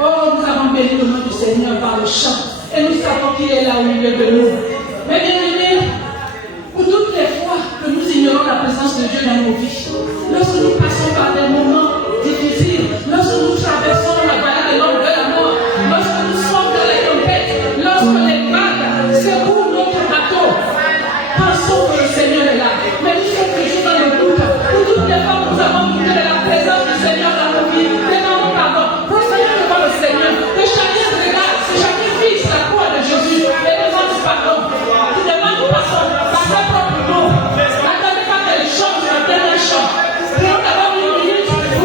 Oh, nous avons béni le nom du Seigneur par le chant. Et nous savons qu'il est là au milieu de nous. Mais bien aimés, pour toutes les fois que nous ignorons la présence de Dieu dans nos vies, lorsque nous passons par des moments difficiles, lorsque nous traversons la vallée de l'ombre de la mort, lorsque nous sommes dans les tempêtes, lorsque les vagues secouent notre bateau, pensons que le Seigneur est là. Mais nous sommes toujours dans le doute. Pour toutes les fois que nous avons douté de la présence du Seigneur dans nos vies, demandons pardon. Prosternons devant le Seigneur. Que chacun regarde, que chacun fixe la croix de Jésus et demande pardon. Tu demandes pardon par ta propre nom. N'attendez pas qu'elle change la dernière chance. Prenons d'abord une minute pour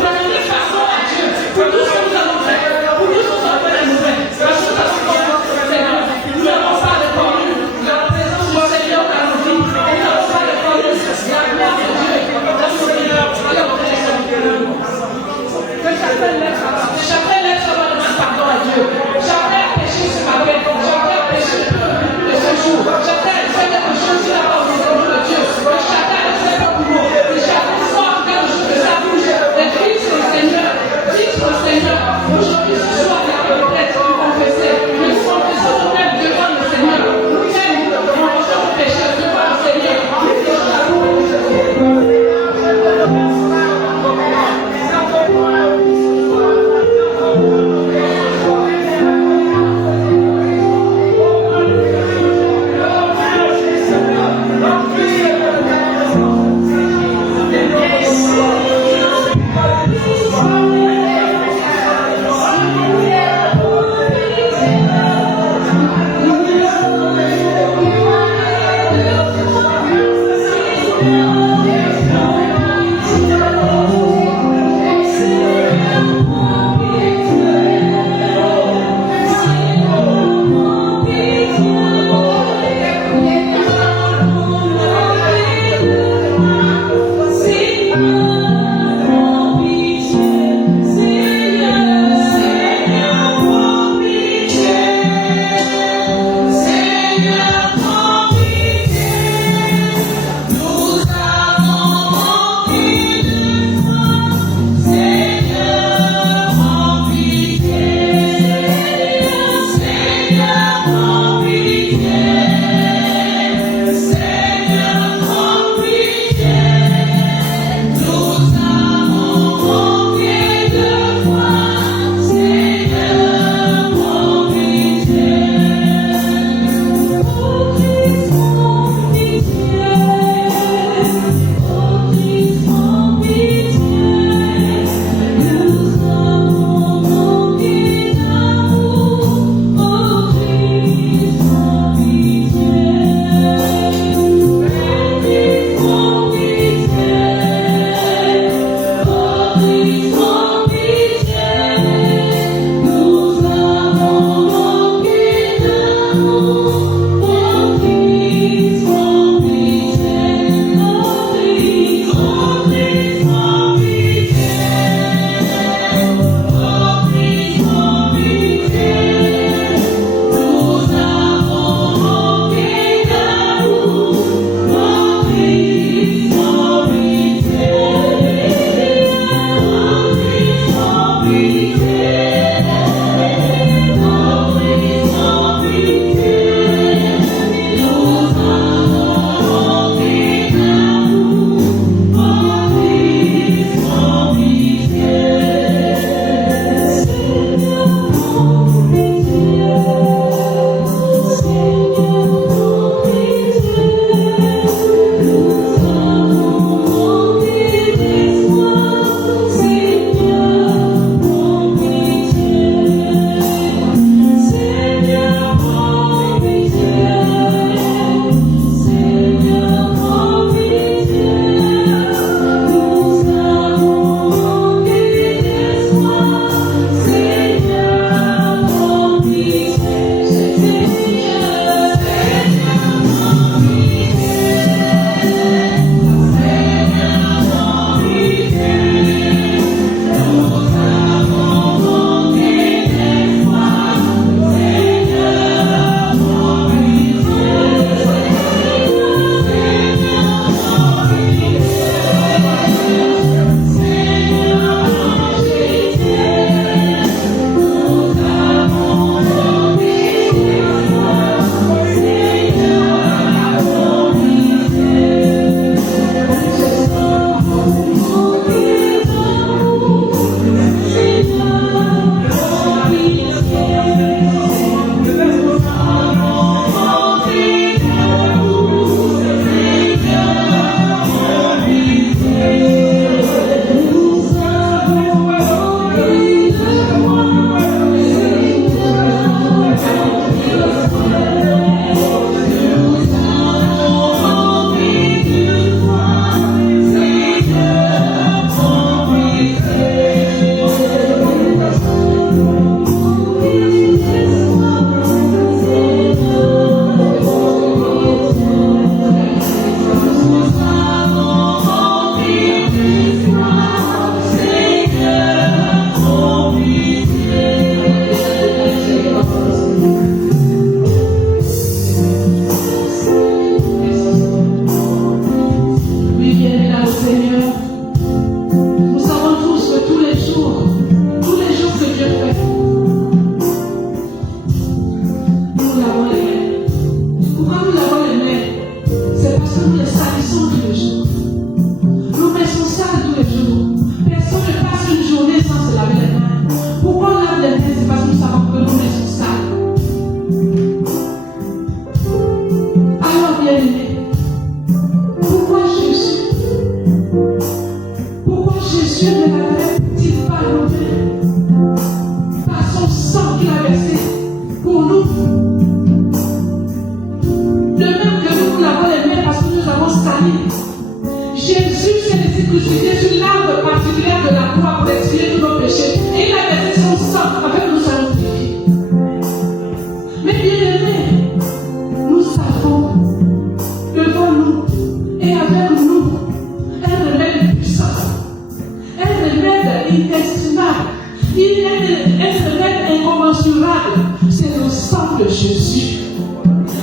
Jésus.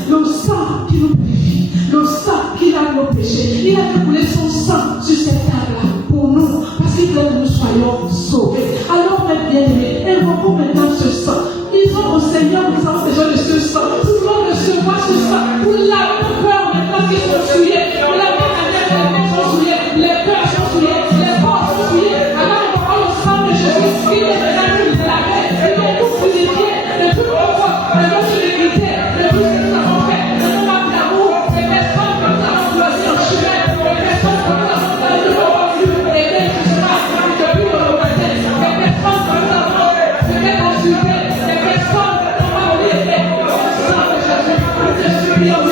Le sang qui nous purifie, le sang qui lave nos péchés. Il a découlé son sang sur cette table-là pour nous, parce qu'il veut que nous soyons sauvés. Alors, mes bien-aimés, invoquons maintenant ce sang. Disons au Seigneur, nous avons besoin de ce sang. Nous voulons recevoir ce sang pour laver nos cœurs maintenant qui sont souillés. Pour laver les mains sont souillées, les cœurs sont souillés, les corps sont souillés. Alors, nous avons le sang de Jésus. Il est maintenant nous laver. Il est tout purifié de tout nos corps, de notre iniquité, de tout ce que nous avons fait, de nos manques d'amour, des personnes que nous avons choisies en chemin, des personnes que nous avons voulu aider justement depuis nos retraites, des personnes que nous avons peut-être insultées, des personnes que nous avons oubliées. Au sang de Jésus, nous te supplions,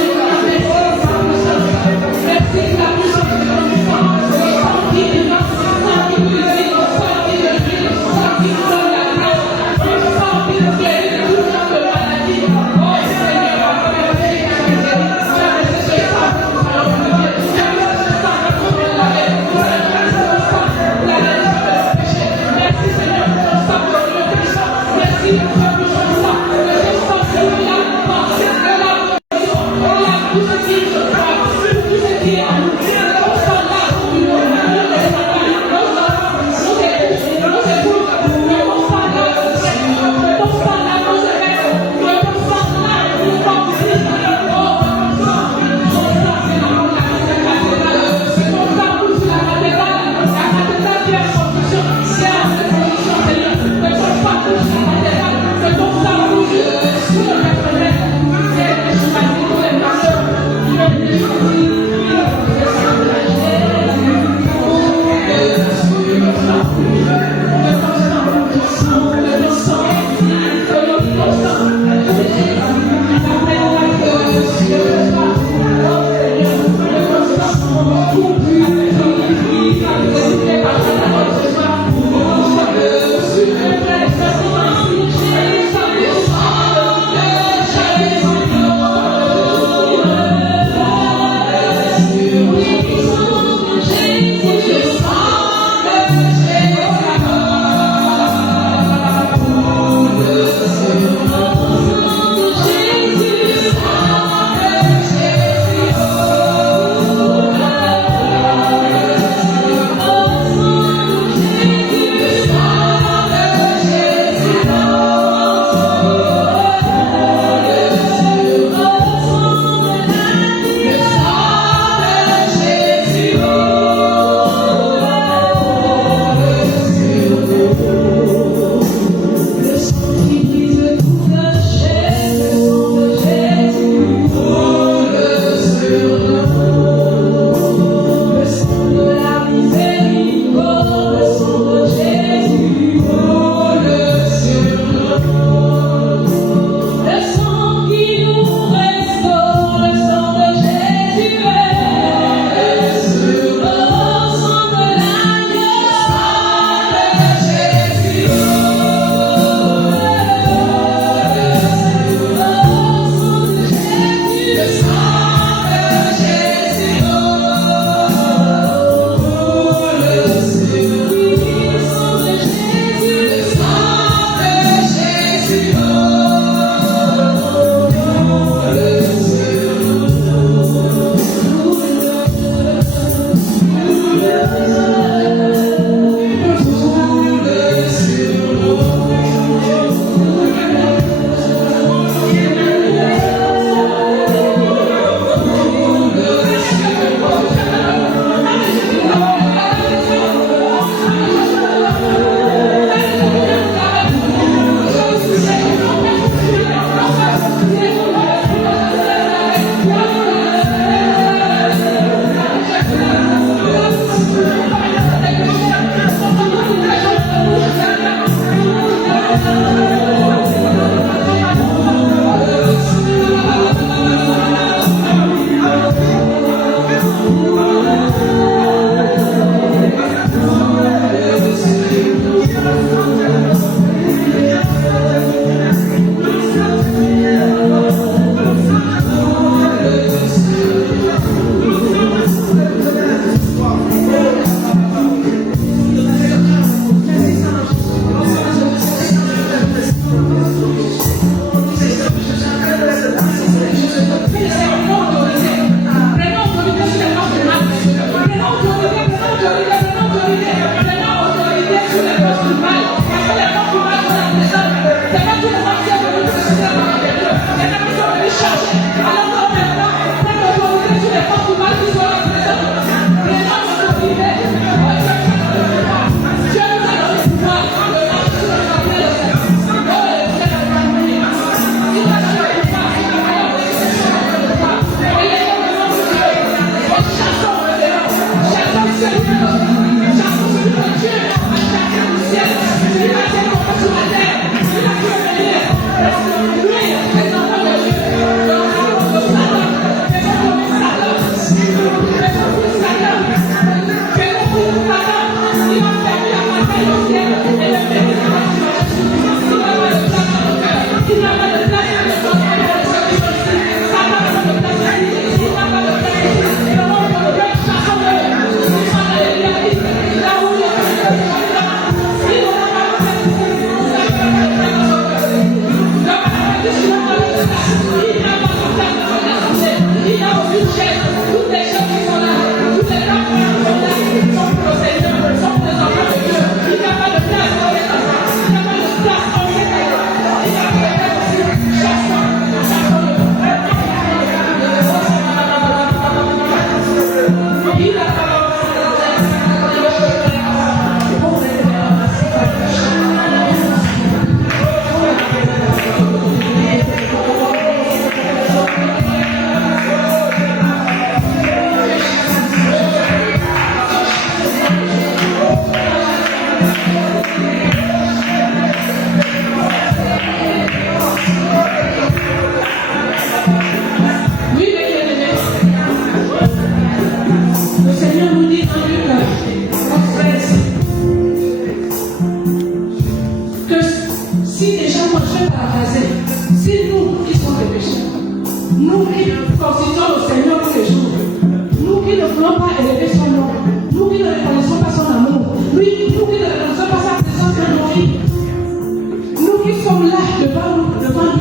merci de la puissance de ton sang, le sang qui innove, le sang qui purifie, le sang qui guérit, le sang qui nous donne la grâce, le sang qui nous guérit de tout genre de maladie. Oh Seigneur, merci de ce sang que nous allons purifier, merci de ce sang que nous allons laver, merci de ce sang pour la rémission de nos péchés. Merci Seigneur pour ton sang glorieux puissant. Merci pour ce sang, de ce sang qui nous lave nos pensées, de la guérison, de la tout ce qui nous frappe, tout ce qui est en nous. Ton sang là, nous les accompagne, nos enfants, nos époux, nos épouses, ton sang là, ton sang là, nos élèves, ton sang là, nous baptisons. Oh, ton sang, c'est l'amour de la cathédrale. C'est ton sang pour la cathédrale qui est en construction, c'est en construction, Seigneur. C'est ton sang pour la cathédrale, c'est ton sang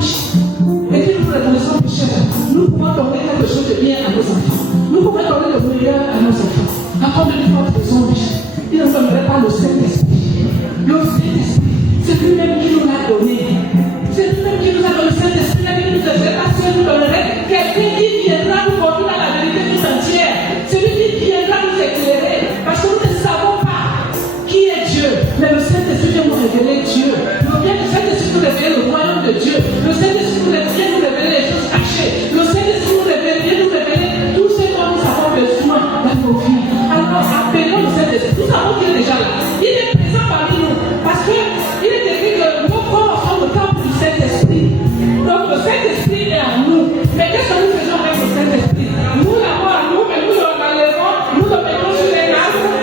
péché. Et que nous reconnaissons pécheurs, nous pouvons donner quelque chose de bien à nos enfants. Nous pouvons donner le meilleur à nos enfants. Après de notre raison riche, il ne donnerait pas le Saint-Esprit. Le Saint-Esprit, c'est lui-même qui nous l'a donné. C'est lui-même qui nous a donné le Saint-Esprit, qui nous a fait passer, nous donnerait quelqu'un qui viendra nous conduire dans la vérité tout entière. Celui qui viendra nous éclairer. Parce que nous ne savons pas qui est Dieu. Mais le Saint-Esprit vient nous révéler Dieu. Le Saint-Esprit nous révéler le royaume de Dieu. Le Saint-Esprit vient nous révéler les choses cachées. Le Saint-Esprit vient nous révéler tout ce dont nous avons besoin dans nos vies. Alors appelons le Saint-Esprit. Nous savons qu'il est déjà là. Il est présent parmi nous. Parce qu'il est écrit que nos corps sont le temple du Saint-Esprit. Donc le Saint-Esprit est en nous. Mais qu'est-ce que nous faisons avec le Saint-Esprit? Nous l'avons en nous, mais nous le enlevons, nous le mettons sur les arbres.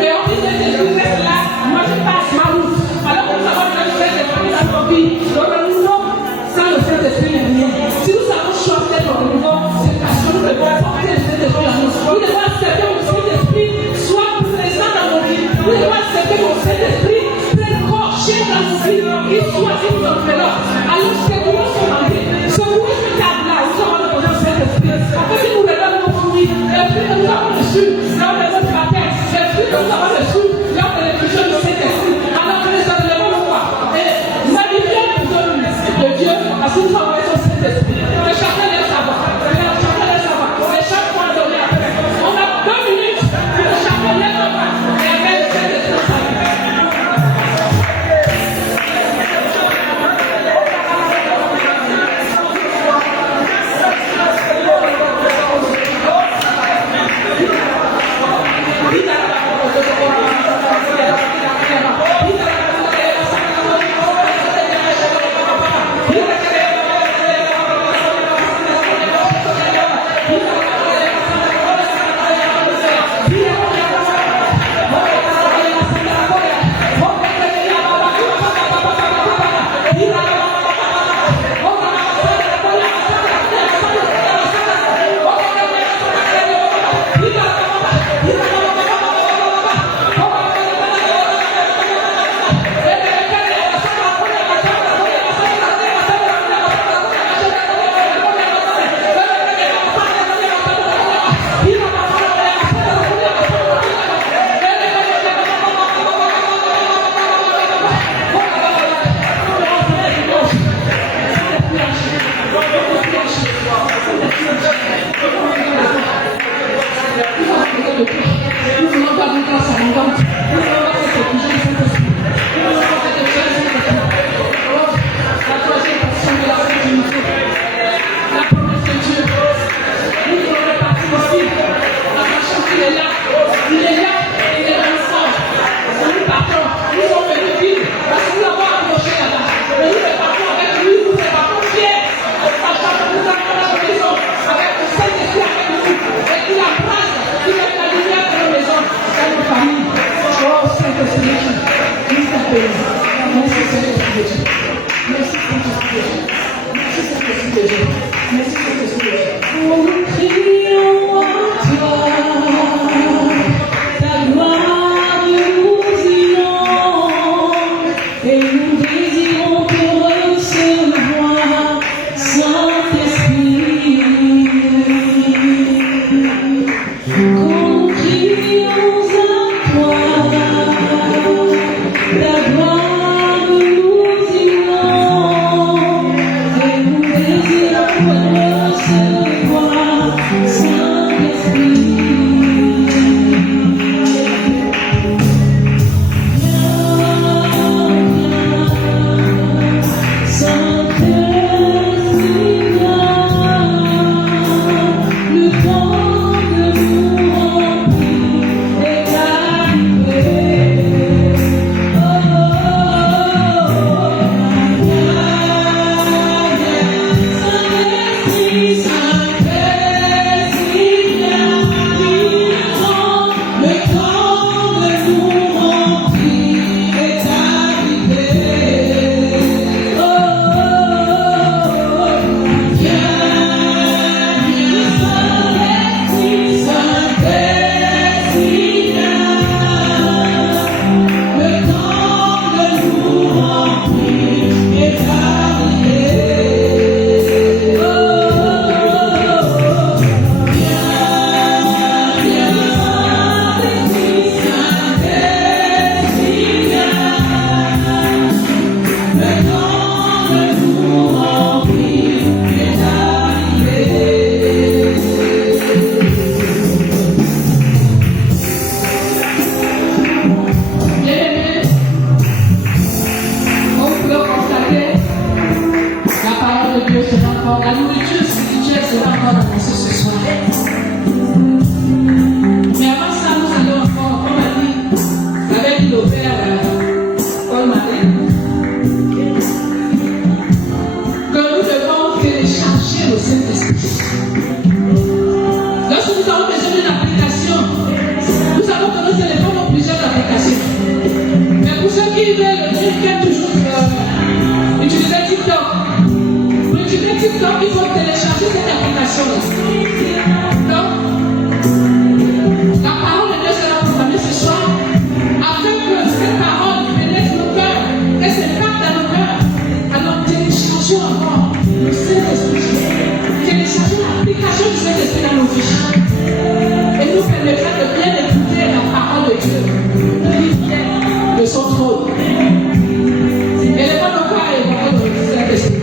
Et on dit Saint-Esprit reste là. Moi je passe ma route. Alors que nous savons que le Saint-Esprit dans nos vies. Donc nous sommes sans le Saint-Esprit rien. Si nous savons choisir notre niveau, c'est parce que nous devons porter le Saint-Esprit en nous. Nous devons accepter que le Saint-Esprit soit présent dans nos vies. Nous devons accepter que le Saint-Esprit prenne corps chez dans nos vies. Il soit qui nous entraînera. Alors c'est nous qui sommes en vie. Ce bruit de cadre-là, nous sommes en besoin du Saint-Esprit. En fait, il nous révèle nos fruits. Et puis nous avons reçu lors de notre baptême. Et puis nous avons reçu lors de l'émission du Saint-Esprit. Alors que nous allons le voir. Et magnifier le besoin de Dieu parce que nous avons reçu le Saint-Esprit. Que chacun laisse savoir. Chacun laisse savoir. Et chaque fois donné après. On a 2 minutes pour que chacun laisse savoir. Et avec le Saint-Esprit. Gloire, nous sera encore, la nourriture spirituelle sera encore annoncée ce soir. Mais avant ça, nous allons encore, comme a dit, avec nos pères, Paul-Marie, que nous devons télécharger le Saint-Esprit. Lorsque nous avons besoin d'une application, nous savons que nos téléphones ont plusieurs applications. Mais pour ceux qui veulent, qui aiment toujours utiliser TikTok, pour utiliser TikTok, il faut télécharger cette application-là. Donc, la parole de Dieu sera proclamée ce soir, afin que cette parole pénètre nos cœurs et s'impacte dans nos cœurs. Alors téléchargeons encore le Saint-Esprit. Téléchargeons l'application du Saint-Esprit dans nos vies. Et nous permettra de bien écouter la parole de Dieu qui vient de son trône. Élevons nos cœurs et évoquons le Saint-Esprit.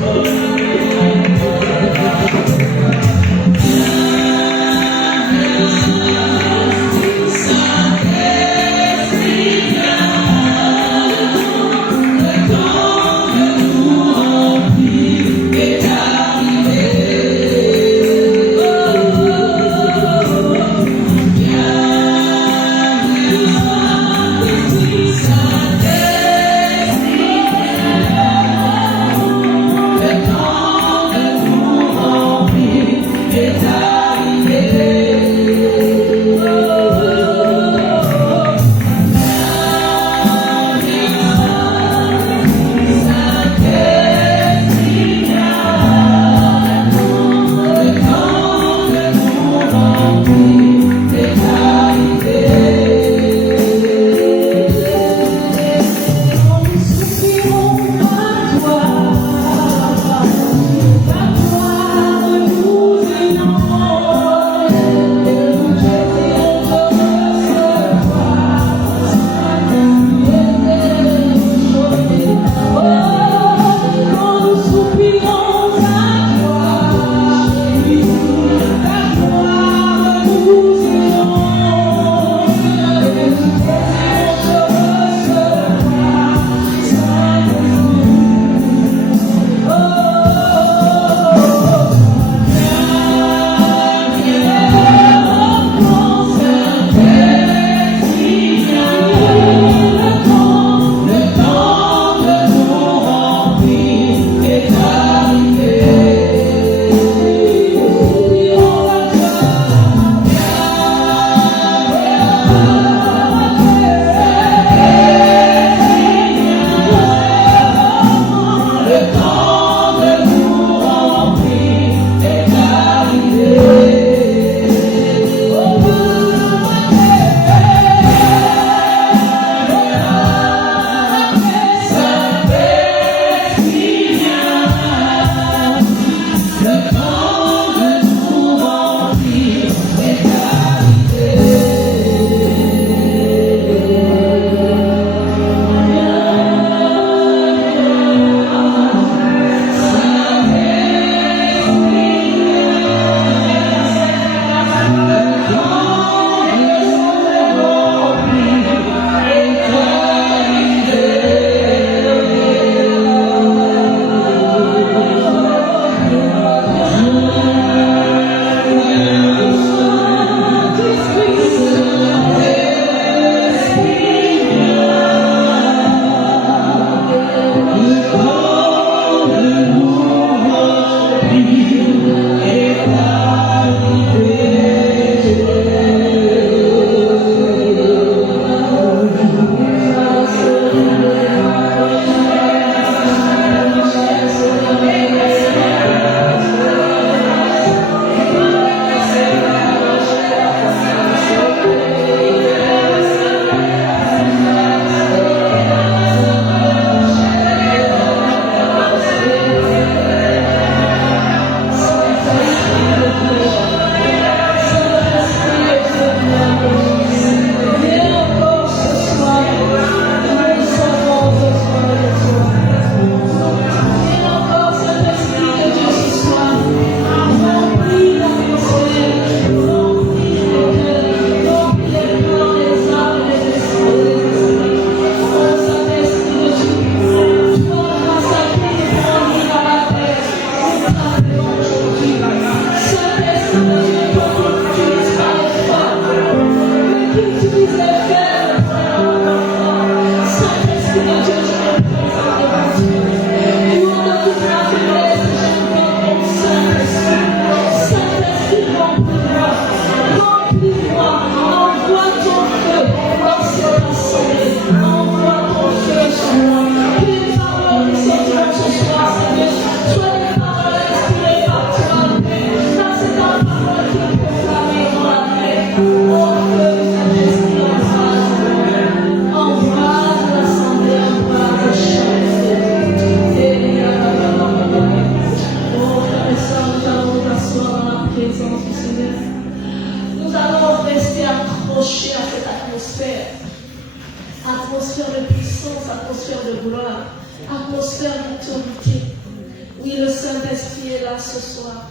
Le Saint-Esprit est là ce soir.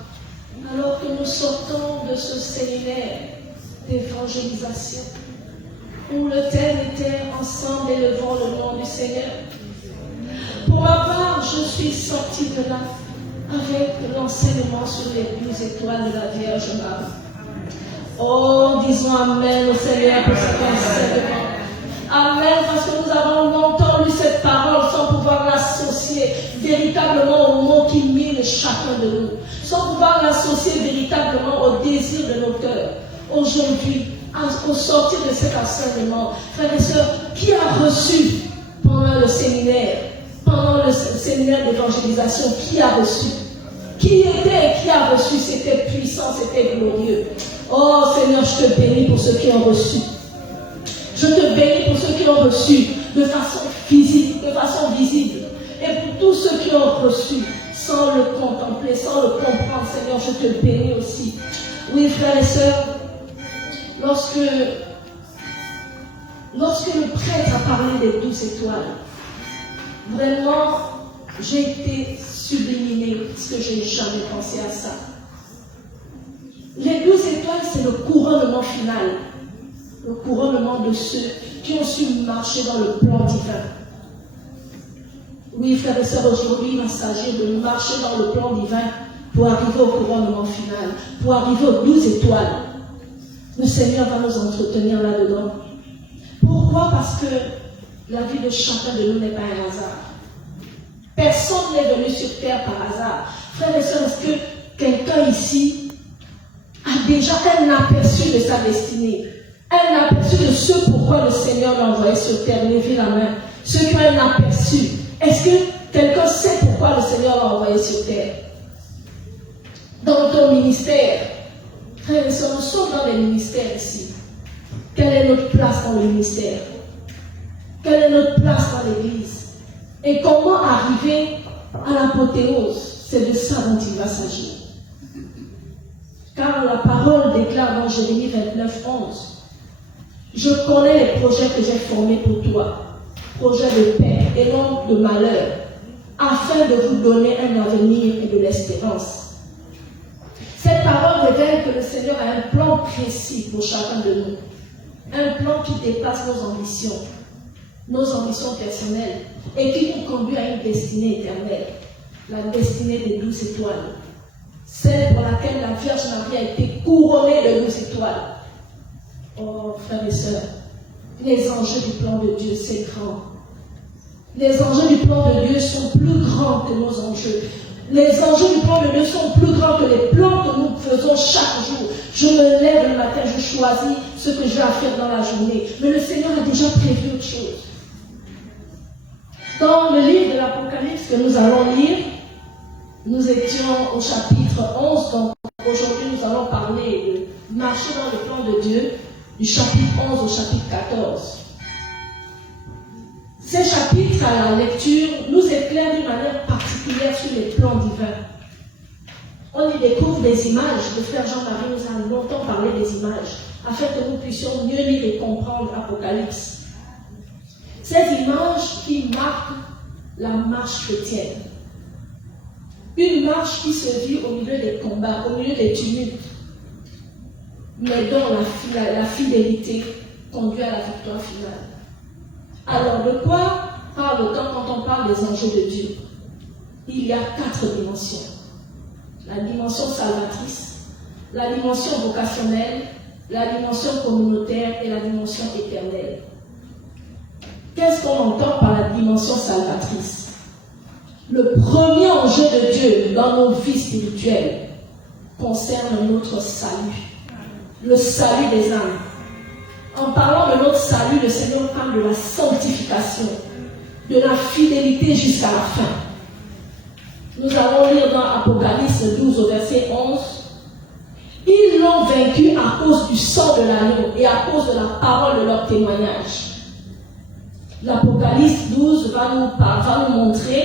Alors que nous sortons de ce séminaire d'évangélisation, où le thème était ensemble élevons le nom du Seigneur. Pour ma part, je suis sortie de là avec l'enseignement sur les 12 étoiles de la Vierge Marie. Oh, disons Amen au Seigneur pour cet enseignement. Amen, parce que nous avons entendu cette parole sans pouvoir l'associer véritablement au mot qui mine chacun de nous, sans pouvoir l'associer véritablement au désir de nos cœurs. Aujourd'hui, au sortir de cet enseignement, frères et sœurs, qui a reçu pendant le séminaire d'évangélisation, qui a reçu? Qui était et qui a reçu? C'était puissant, c'était glorieux. Oh Seigneur, je te bénis pour ceux qui ont reçu. Je te bénis pour ceux qui ont reçu de façon physique, de façon visible. Et pour tous ceux qui ont reçu sans le contempler, sans le comprendre, Seigneur, je te bénis aussi. Oui, frères et sœurs, lorsque le prêtre a parlé des 12 étoiles, vraiment, j'ai été sublimée parce que je n'ai jamais pensé à ça. Les 12 étoiles, c'est le couronnement final. Le couronnement de ceux qui ont su marcher dans le plan divin. Oui, frères et sœurs, aujourd'hui, il va s'agir de marcher dans le plan divin pour arriver au couronnement final, pour arriver aux 12 étoiles. Le Seigneur va nous entretenir là-dedans. Pourquoi? Parce que la vie de chacun de nous n'est pas un hasard. Personne n'est venu sur terre par hasard. Frères et sœurs, est-ce que quelqu'un ici a déjà un aperçu de sa destinée? Un aperçu de ce pourquoi le Seigneur l'a envoyé sur terre? Levez la main. Ceux qui ont un aperçu. Est-ce que quelqu'un sait pourquoi le Seigneur l'a envoyé sur terre? Dans ton ministère, frères et sœurs, nous sommes dans les ministères ici. Quelle est notre place dans le ministère? Quelle est notre place dans l'Église? Et comment arriver à l'apothéose? C'est de ça dont il va s'agir. Car la parole déclare dans Jérémie 29, 11. Je connais les projets que j'ai formés pour toi, projets de paix et non de malheur, afin de vous donner un avenir et de l'espérance. Cette parole révèle que le Seigneur a un plan précis pour chacun de nous. Un plan qui dépasse nos ambitions personnelles, et qui nous conduit à une destinée éternelle, la destinée des 12 étoiles. Celle pour laquelle la Vierge Marie a été couronnée de 12 étoiles. Oh, frères et sœurs, les enjeux du plan de Dieu, c'est grand. Les enjeux du plan de Dieu sont plus grands que nos enjeux. Les enjeux du plan de Dieu sont plus grands que les plans que nous faisons chaque jour. Je me lève le matin, je choisis ce que j'ai à faire dans la journée. Mais le Seigneur a déjà prévu autre chose. Dans le livre de l'Apocalypse que nous allons lire, nous étions au chapitre 11, donc aujourd'hui nous allons parler de marcher dans le plan de Dieu, du chapitre 11 au chapitre 14. Ces chapitres à la lecture nous éclairent d'une manière particulière sur les plans divins. On y découvre des images. Le frère Jean-Marie nous a longtemps parlé des images, afin que nous puissions mieux lire et comprendre l'Apocalypse. Ces images qui marquent la marche chrétienne. Une marche qui se vit au milieu des combats, au milieu des tumultes, mais dont la fidélité conduit à la victoire finale. Alors, de quoi parle-t-on quand on parle des enjeux de Dieu? Il y a 4 dimensions. La dimension salvatrice, la dimension vocationnelle, la dimension communautaire et la dimension éternelle. Qu'est-ce qu'on entend par la dimension salvatrice? Le premier enjeu de Dieu dans nos vies spirituelles concerne notre salut, le salut des âmes. En parlant de notre salut, le Seigneur parle de la sanctification, de la fidélité jusqu'à la fin. Nous allons lire dans Apocalypse 12 au verset 11. Ils l'ont vaincu à cause du sang de l'agneau et à cause de la parole de leur témoignage. L'Apocalypse 12 va nous montrer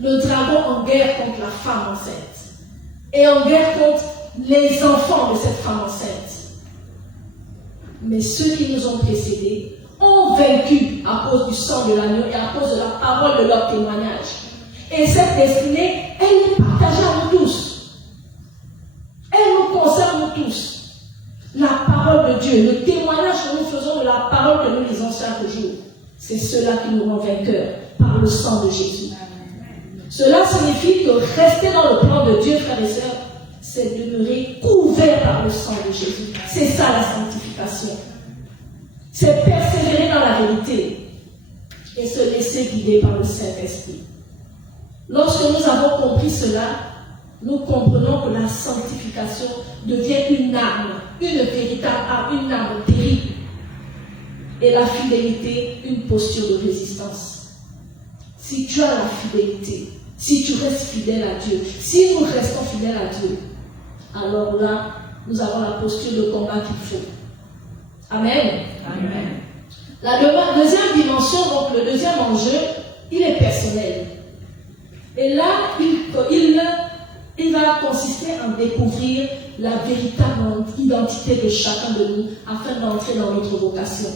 le dragon en guerre contre la femme enceinte et en guerre contre les enfants de cette femme enceinte. Mais ceux qui nous ont précédés ont vaincu à cause du sang de l'agneau et à cause de la parole de leur témoignage. Et cette destinée, elle est partagée à nous tous. Elle nous concerne nous tous. La parole de Dieu, le témoignage que nous faisons de la parole que nous lisons chaque jour, c'est cela qui nous rend vainqueurs par le sang de Jésus. Cela signifie que rester dans le plan de Dieu, frères et sœurs, c'est demeurer couvert par le sang de Jésus. C'est ça la sanctification. C'est persévérer dans la vérité et se laisser guider par le Saint-Esprit. Lorsque nous avons compris cela, nous comprenons que la sanctification devient une arme, une véritable arme, une arme terrible. Et la fidélité, une posture de résistance. Si tu as la fidélité, si tu restes fidèle à Dieu, si nous restons fidèles à Dieu, alors là, nous avons la posture de combat qu'il faut. Amen. Amen. La deuxième dimension, donc le deuxième enjeu, il est personnel. Et là, il va consister à découvrir la véritable identité de chacun de nous afin d'entrer dans notre vocation.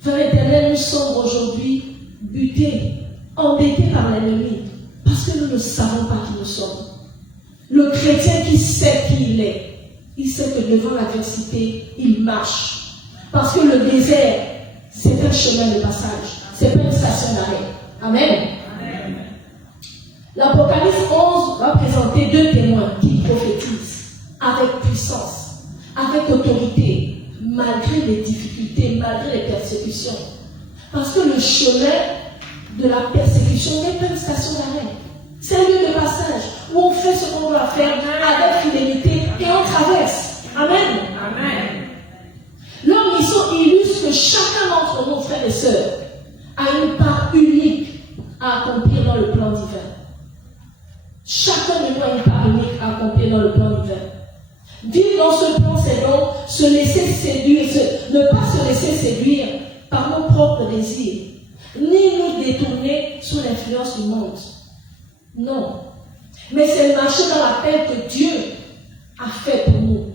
Frère éternel, nous sommes aujourd'hui butés, embêtés par l'ennemi, parce que nous ne savons pas qui nous sommes. Le chrétien qui sait qui il est, il sait que devant l'adversité, il marche. Parce que le désert, c'est un chemin de passage, c'est pas une station d'arrêt. Amen. Amen. L'Apocalypse 11 va présenter deux témoins qui prophétisent avec puissance, avec autorité, malgré les difficultés, malgré les persécutions. Parce que le chemin de la persécution n'est pas une station d'arrêt. C'est un lieu de passage où on fait ce qu'on doit faire avec fidélité et on traverse. Amen. Amen. Leur mission illustre que chacun d'entre nous, frères et sœurs, a une part unique à accomplir dans le plan divin. Chacun de nous a une part unique à accomplir dans le plan divin. Vivre dans ce plan, c'est donc se laisser séduire, ne pas se laisser séduire par nos propres désirs, ni nous détourner sous l'influence du monde. Non. Mais c'est marcher dans l'appel que Dieu a fait pour nous,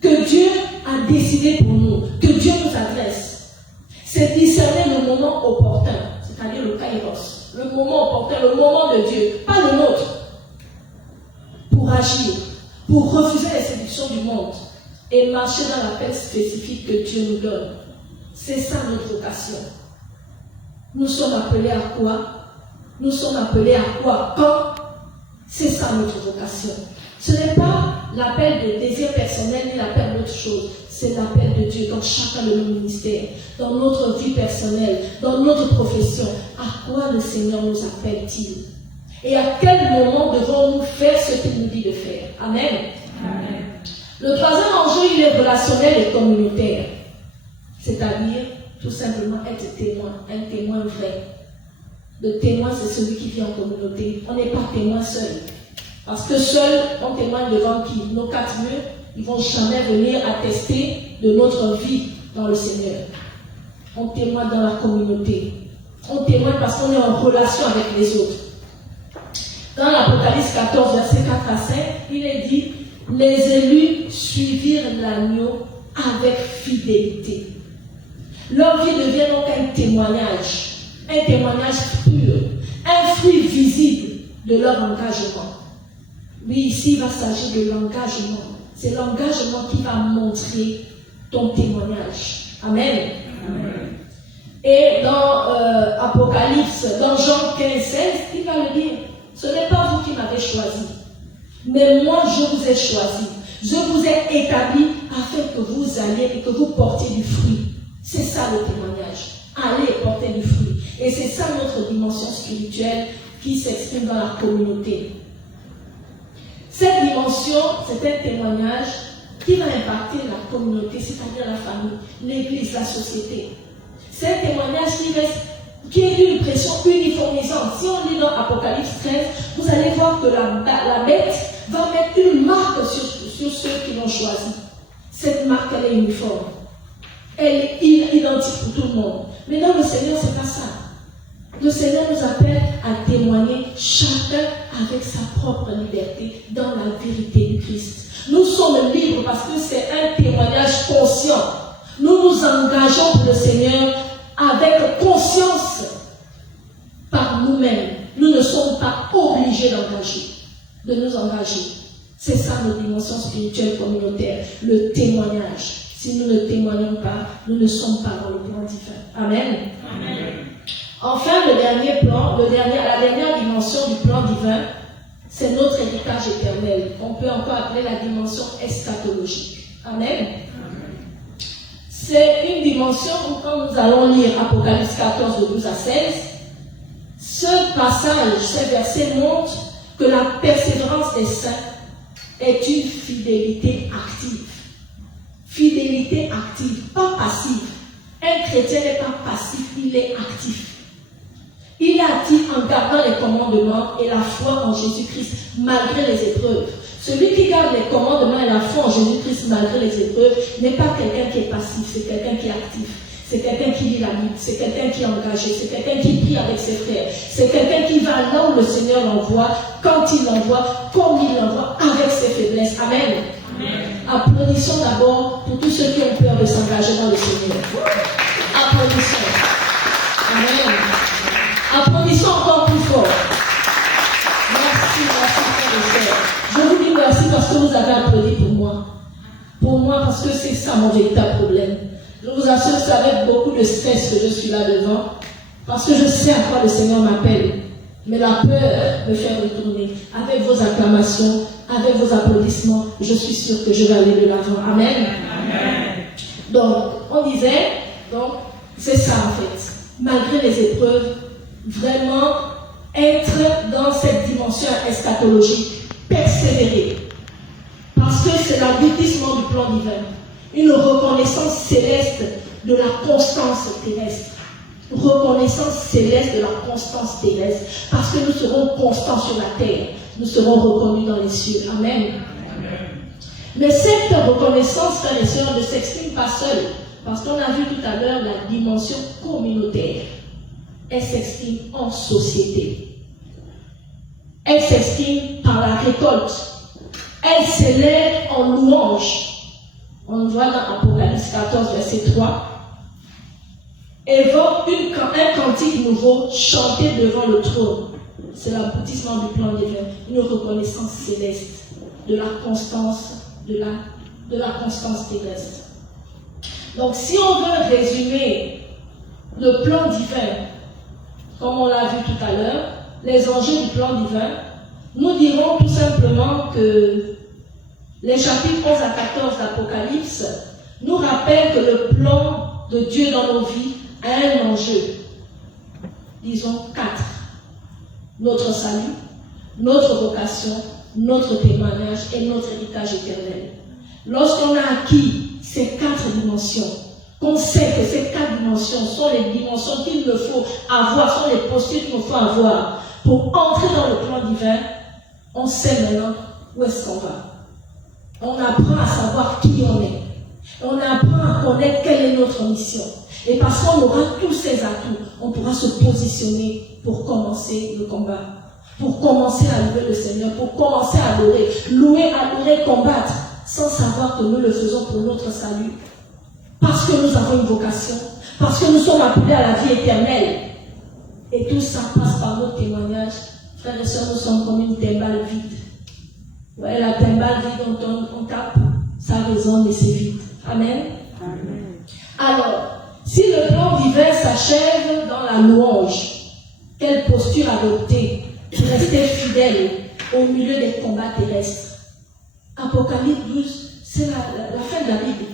que Dieu a décidé pour nous, que Dieu nous adresse. C'est discerner le moment opportun, c'est-à-dire le kairos, le moment opportun, le moment de Dieu, pas le nôtre, pour agir, pour refuser les séductions du monde et marcher dans l'appel spécifique que Dieu nous donne. C'est ça notre vocation. Nous sommes appelés à quoi? Nous sommes appelés à quoi? Quand? C'est ça notre vocation. Ce n'est pas l'appel de désir personnel ni l'appel d'autre chose. C'est l'appel de Dieu dans chacun de nos ministères, dans notre vie personnelle, dans notre profession. À quoi le Seigneur nous appelle-t-il? Et à quel moment devons-nous faire ce qu'il nous dit de faire? Amen. Amen. Le troisième enjeu, il est relationnel et communautaire. C'est-à-dire, tout simplement, être témoin, un témoin vrai. Le témoin, c'est celui qui vit en communauté. On n'est pas témoin seul. Parce que seul, on témoigne devant qui? Nos quatre murs, ils ne vont jamais venir attester de notre vie dans le Seigneur. On témoigne dans la communauté. On témoigne parce qu'on est en relation avec les autres. Dans l'Apocalypse 14, verset 4 à 5, il est dit, les élus suivirent l'agneau avec fidélité. Leur vie devient donc un témoignage pur, un fruit visible de leur engagement. Oui, ici, il va s'agir de l'engagement. C'est l'engagement qui va montrer ton témoignage. Amen. Amen. Et dans Apocalypse, dans Jean 15, 16, il va le dire, ce n'est pas vous qui m'avez choisi, mais moi je vous ai choisi. Je vous ai établi afin que vous alliez et que vous portiez du fruit. C'est ça le témoignage. Allez porter du fruit. Et c'est ça notre dimension spirituelle qui s'exprime dans la communauté. Cette dimension, c'est un témoignage qui va impacter la communauté, c'est-à-dire la famille, l'église, la société. C'est un témoignage qui est d'une pression uniformisante. Si on lit dans Apocalypse 13, vous allez voir que la bête va mettre une marque sur ceux qui l'ont choisi. Cette marque, elle est uniforme. Elle est identique pour tout le monde. Mais dans le Seigneur, ce n'est pas ça. Le Seigneur nous appelle à témoigner chacun avec sa propre liberté dans la vérité du Christ. Nous sommes libres parce que c'est un témoignage conscient. Nous nous engageons pour le Seigneur avec conscience par nous-mêmes. Nous ne sommes pas obligés de nous engager. C'est ça notre dimension spirituelle communautaire, le témoignage. Si nous ne témoignons pas, nous ne sommes pas dans le plan divin. Amen. Amen. Enfin, la dernière dimension du plan divin, c'est notre héritage éternel. On peut encore appeler la dimension eschatologique. Amen. C'est une dimension où, quand nous allons lire Apocalypse 14, de 12 à 16, ce passage, ces versets montrent que la persévérance des saints est une fidélité active. Fidélité active, pas passive. Un chrétien n'est pas passif, il est actif. Il est actif en gardant les commandements et la foi en Jésus-Christ, malgré les épreuves. Celui qui garde les commandements et la foi en Jésus-Christ, malgré les épreuves, n'est pas quelqu'un qui est passif, c'est quelqu'un qui est actif. C'est quelqu'un qui lit la Bible, c'est quelqu'un qui est engagé, c'est quelqu'un qui prie avec ses frères, c'est quelqu'un qui va là où le Seigneur l'envoie, quand il l'envoie, comme il l'envoie, avec ses faiblesses. Amen. Amen. Applaudissons d'abord pour tous ceux qui ont peur de s'engager dans le Seigneur. Applaudissons. Amen. Applaudissons encore plus fort. Merci, frères et sœurs. Je vous dis merci parce que vous avez applaudi pour moi. Pour moi, parce que c'est ça mon véritable problème. Je vous assure que c'est avec beaucoup de stress que je suis là devant, parce que je sais à quoi le Seigneur m'appelle. Mais la peur me fait retourner. Avec vos acclamations, avec vos applaudissements, je suis sûre que je vais aller de l'avant. Amen. Amen. Donc, on disait, c'est ça en fait. Malgré les épreuves, vraiment être dans cette dimension eschatologique, persévérer. Parce que c'est l'aboutissement du plan divin. Une reconnaissance céleste de la constance terrestre. Reconnaissance céleste de la constance terrestre. Parce que nous serons constants sur la terre. Nous serons reconnus dans les cieux. Amen. Amen. Mais cette reconnaissance, frères et sœurs, ne s'exprime pas seule. Parce qu'on a vu tout à l'heure la dimension communautaire. Elle s'exprime en société. Elle s'exprime par la récolte. Elle s'élève en louange. On voit dans Apocalypse 14, verset 3. Évoque un cantique nouveau chanté devant le trône. C'est l'aboutissement du plan divin. Une reconnaissance céleste de la constance, de la constance terrestre. Donc, si on veut résumer le plan divin, comme on l'a vu tout à l'heure, les enjeux du plan divin, nous dirons tout simplement que les chapitres 11 à 14 d'Apocalypse nous rappellent que le plan de Dieu dans nos vies a un enjeu. Disons 4. Notre salut, notre vocation, notre témoignage et notre héritage éternel. Lorsqu'on a acquis ces 4 dimensions, qu'on sait que ces 4 dimensions sont les dimensions qu'il me faut avoir, sont les postures qu'il me faut avoir pour entrer dans le plan divin, on sait maintenant où est-ce qu'on va. On apprend à savoir qui on est. On apprend à connaître quelle est notre mission. Et parce qu'on aura tous ces atouts, on pourra se positionner pour commencer le combat. Pour commencer à louer le Seigneur, pour commencer à adorer. Louer, adorer, combattre, sans savoir que nous le faisons pour notre salut. Parce que nous avons une vocation. Parce que nous sommes appelés à la vie éternelle. Et tout ça passe par notre témoignage. Frères et sœurs, nous sommes comme une timbale vide. Ouais, la timbale vide, on tape, ça résonne et c'est vide. Amen. Amen. Alors, si le plan divin s'achève dans la louange, quelle posture adopter pour rester fidèle au milieu des combats terrestres? Apocalypse 12, c'est la fin de la Bible.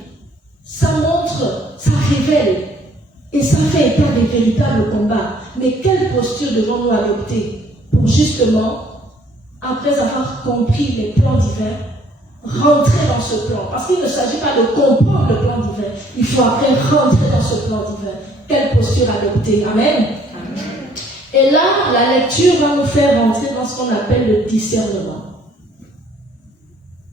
Ça montre, ça révèle et ça fait état des véritables combats. Mais quelle posture devons-nous adopter pour justement, après avoir compris les plans divins, rentrer dans ce plan? Parce qu'il ne s'agit pas de comprendre le plan divin, il faut après rentrer dans ce plan divin. Quelle posture adopter? Amen. Amen. Et là, la lecture va nous faire rentrer dans ce qu'on appelle le discernement.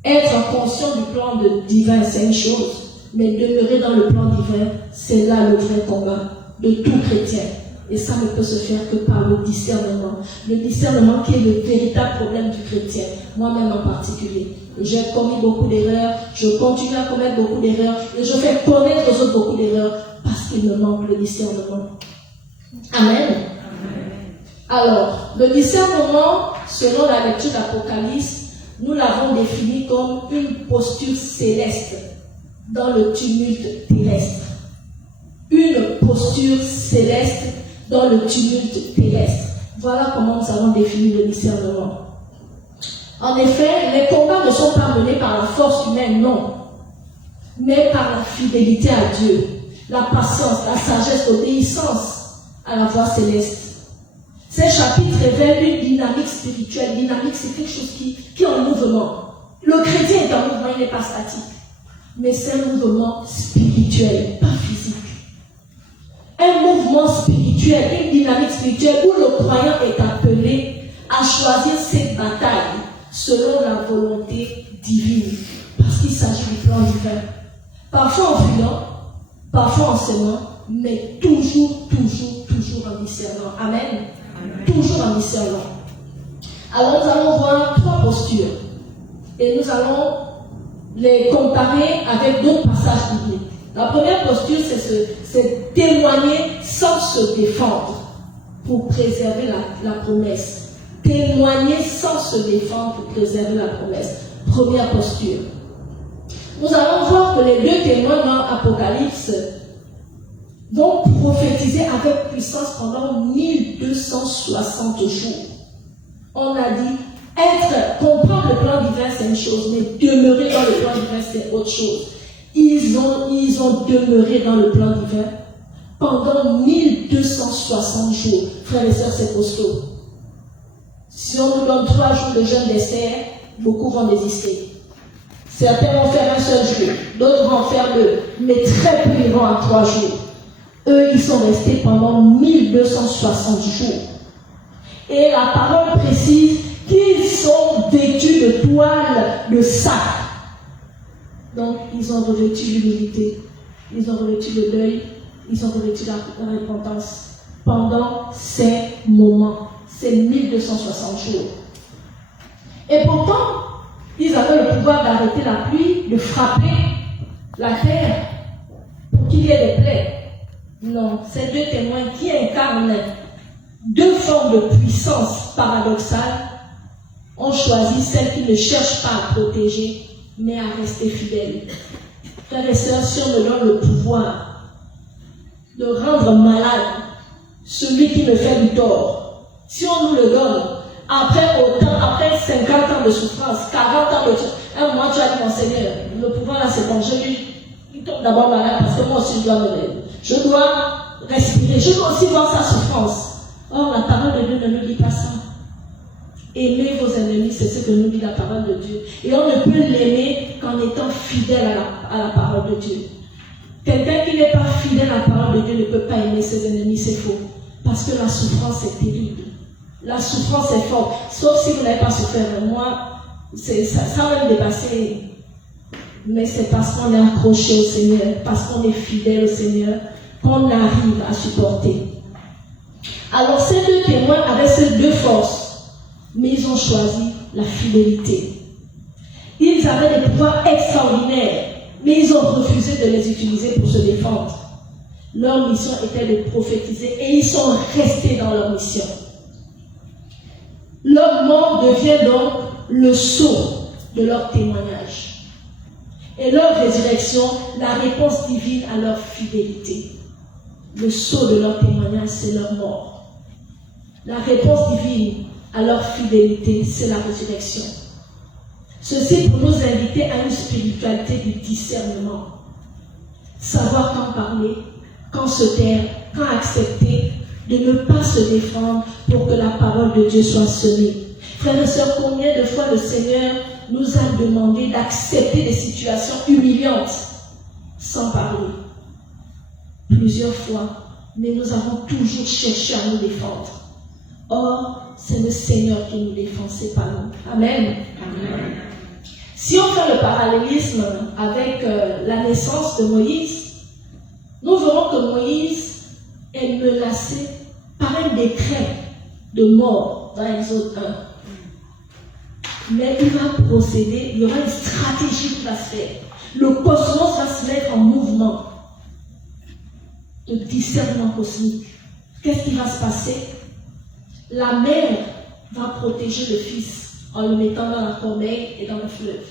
Être conscient du plan divin, c'est une chose, mais demeurer dans le plan divin, c'est là le vrai combat de tout chrétien. Et ça ne peut se faire que par le discernement. Le discernement qui est le véritable problème du chrétien, moi-même en particulier. J'ai commis beaucoup d'erreurs, je continue à commettre beaucoup d'erreurs, et je fais connaître aux autres beaucoup d'erreurs, parce qu'il me manque le discernement. Amen. Amen. Alors, le discernement, selon la lecture d'Apocalypse, nous l'avons défini comme une posture céleste dans le tumulte terrestre. Une posture céleste dans le tumulte terrestre. Voilà comment nous avons défini le discernement. En effet, les combats ne sont pas menés par la force humaine, non, mais par la fidélité à Dieu, la patience, la sagesse, l'obéissance à la voix céleste. Ces chapitres révèlent une dynamique spirituelle. Dynamique, c'est quelque chose qui est en mouvement. Le chrétien est en mouvement, il n'est pas statique. Mais c'est un mouvement spirituel, pas physique. Un mouvement spirituel, une dynamique spirituelle où le croyant est appelé à choisir ses batailles selon la volonté divine. Parce qu'il s'agit du plan divin. Parfois en fuyant, parfois en s'aimant, mais toujours en discernant. Amen. Toujours en discernant. Alors nous allons voir 3 postures. Et nous allons les comparer avec d'autres passages bibliques. La première posture, c'est témoigner sans se défendre pour préserver la promesse. Témoigner sans se défendre pour préserver la promesse. Première posture. Nous allons voir que les 2 témoins dans l'Apocalypse vont prophétiser avec puissance pendant 1260 jours. On a dit, comprendre le plan divin, c'est une chose, mais demeurer dans le plan divin, c'est autre chose. Ils ont demeuré dans le plan divin pendant 1260 jours. Frères et sœurs, c'est costaud. Si on nous donne 3 jours de jeûne d'Esther, beaucoup vont désister. Certains vont faire un seul jour, d'autres vont en faire 2, mais très peu iront en 3 jours. Eux, ils sont restés pendant 1260 jours. Et la parole précise qu'ils sont vêtus de toile de sac. Donc, ils ont revêtu l'humilité, ils ont revêtu le deuil, ils ont revêtu la repentance pendant ces moments, ces 1260 jours. Et pourtant, ils avaient le pouvoir d'arrêter la pluie, de frapper la terre pour qu'il y ait des plaies. Non, ces 2 témoins qui incarnent 2 formes de puissance paradoxale ont choisi celle qui ne cherche pas à protéger, mais à rester fidèle. Frères et sœurs, si on me donne le pouvoir de rendre malade celui qui me fait du tort, si on nous le donne, après 50 ans de souffrance, 40 ans de souffrance, un mois tu as dit, mon Seigneur, le pouvoir là c'est bon, il tombe d'abord malade parce que moi aussi je dois respirer, je dois aussi voir sa souffrance. Or, la parole de Dieu ne nous dit pas ça. Aimez vos ennemis, c'est ce que nous dit la parole de Dieu. Et on ne peut l'aimer qu'en étant fidèle à la parole de Dieu. Quelqu'un qui n'est pas fidèle à la parole de Dieu ne peut pas aimer ses ennemis, c'est faux. Parce que la souffrance est terrible. La souffrance est forte. Sauf si vous n'avez pas souffert. Moi, ça va me dépasser. Mais c'est parce qu'on est accroché au Seigneur, parce qu'on est fidèle au Seigneur, qu'on arrive à supporter. Alors ces 2 témoins avaient ces 2 forces, mais ils ont choisi la fidélité. Ils avaient des pouvoirs extraordinaires, mais ils ont refusé de les utiliser pour se défendre. Leur mission était de prophétiser et ils sont restés dans leur mission. Leur mort devient donc le sceau de leur témoignage. Et leur résurrection, la réponse divine à leur fidélité. Le sceau de leur témoignage, c'est leur mort. La réponse divine à leur fidélité, c'est la résurrection. Ceci pour nous inviter à une spiritualité du discernement. Savoir quand parler, quand se taire, quand accepter, de ne pas se défendre pour que la parole de Dieu soit semée. Frères et sœurs, combien de fois le Seigneur nous a demandé d'accepter des situations humiliantes sans parler? Plusieurs fois, mais nous avons toujours cherché à nous défendre. Or, c'est le Seigneur qui nous défend, c'est pas nous. Amen. Amen. Si on fait le parallélisme avec la naissance de Moïse, nous verrons que Moïse est menacé par un décret de mort dans Exode 1. Mais il va procéder, il y aura une stratégie qui va se faire. Le cosmos va se mettre en mouvement de discernement cosmique. Qu'est-ce qui va se passer? La mère va protéger le fils en le mettant dans la corbeille et dans le fleuve.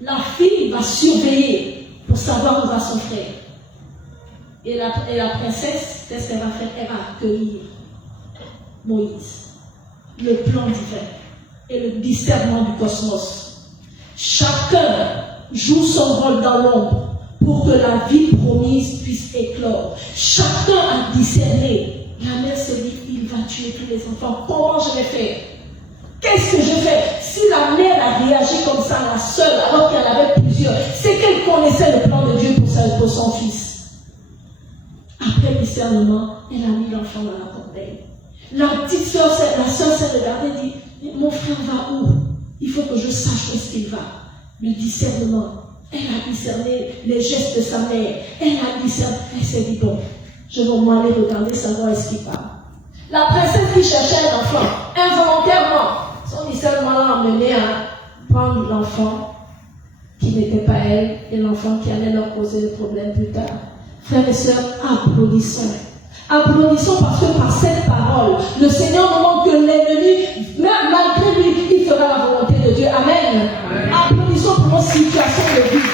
La fille va surveiller pour savoir où va son frère. Et la princesse, qu'est-ce qu'elle va faire? Elle va accueillir Moïse. Le plan divin et le discernement du cosmos. Chacun joue son rôle dans l'ombre pour que la vie promise puisse éclore. Chacun a discerné. La mère se dit, il va tuer tous les enfants. Comment je vais faire? Qu'est-ce que je fais? Si la mère a réagi comme ça, la seule, alors qu'elle avait plusieurs, c'est qu'elle connaissait le plan de Dieu pour son fils. Après le discernement, elle a mis l'enfant dans la corbeille. La petite soeur, la soeur s'est regardée et dit, mon frère va où? Il faut que je sache où est-ce qu'il va. Le discernement. Elle a discerné les gestes de sa mère. Elle a discerné. Elle s'est dit, bon, je vais m'en aller regarder, savoir est-ce qu'il va. La princesse qui cherchait un enfant, involontairement, son discernement l'a emmené à prendre l'enfant qui n'était pas elle et l'enfant qui allait leur poser le problème plus tard. Frères et sœurs, applaudissons. Applaudissons parce que par cette parole, le Seigneur nous montre que l'ennemi, malgré lui, il fera la volonté de Dieu. Amen. Amen. Applaudissons pour nos situations de vie,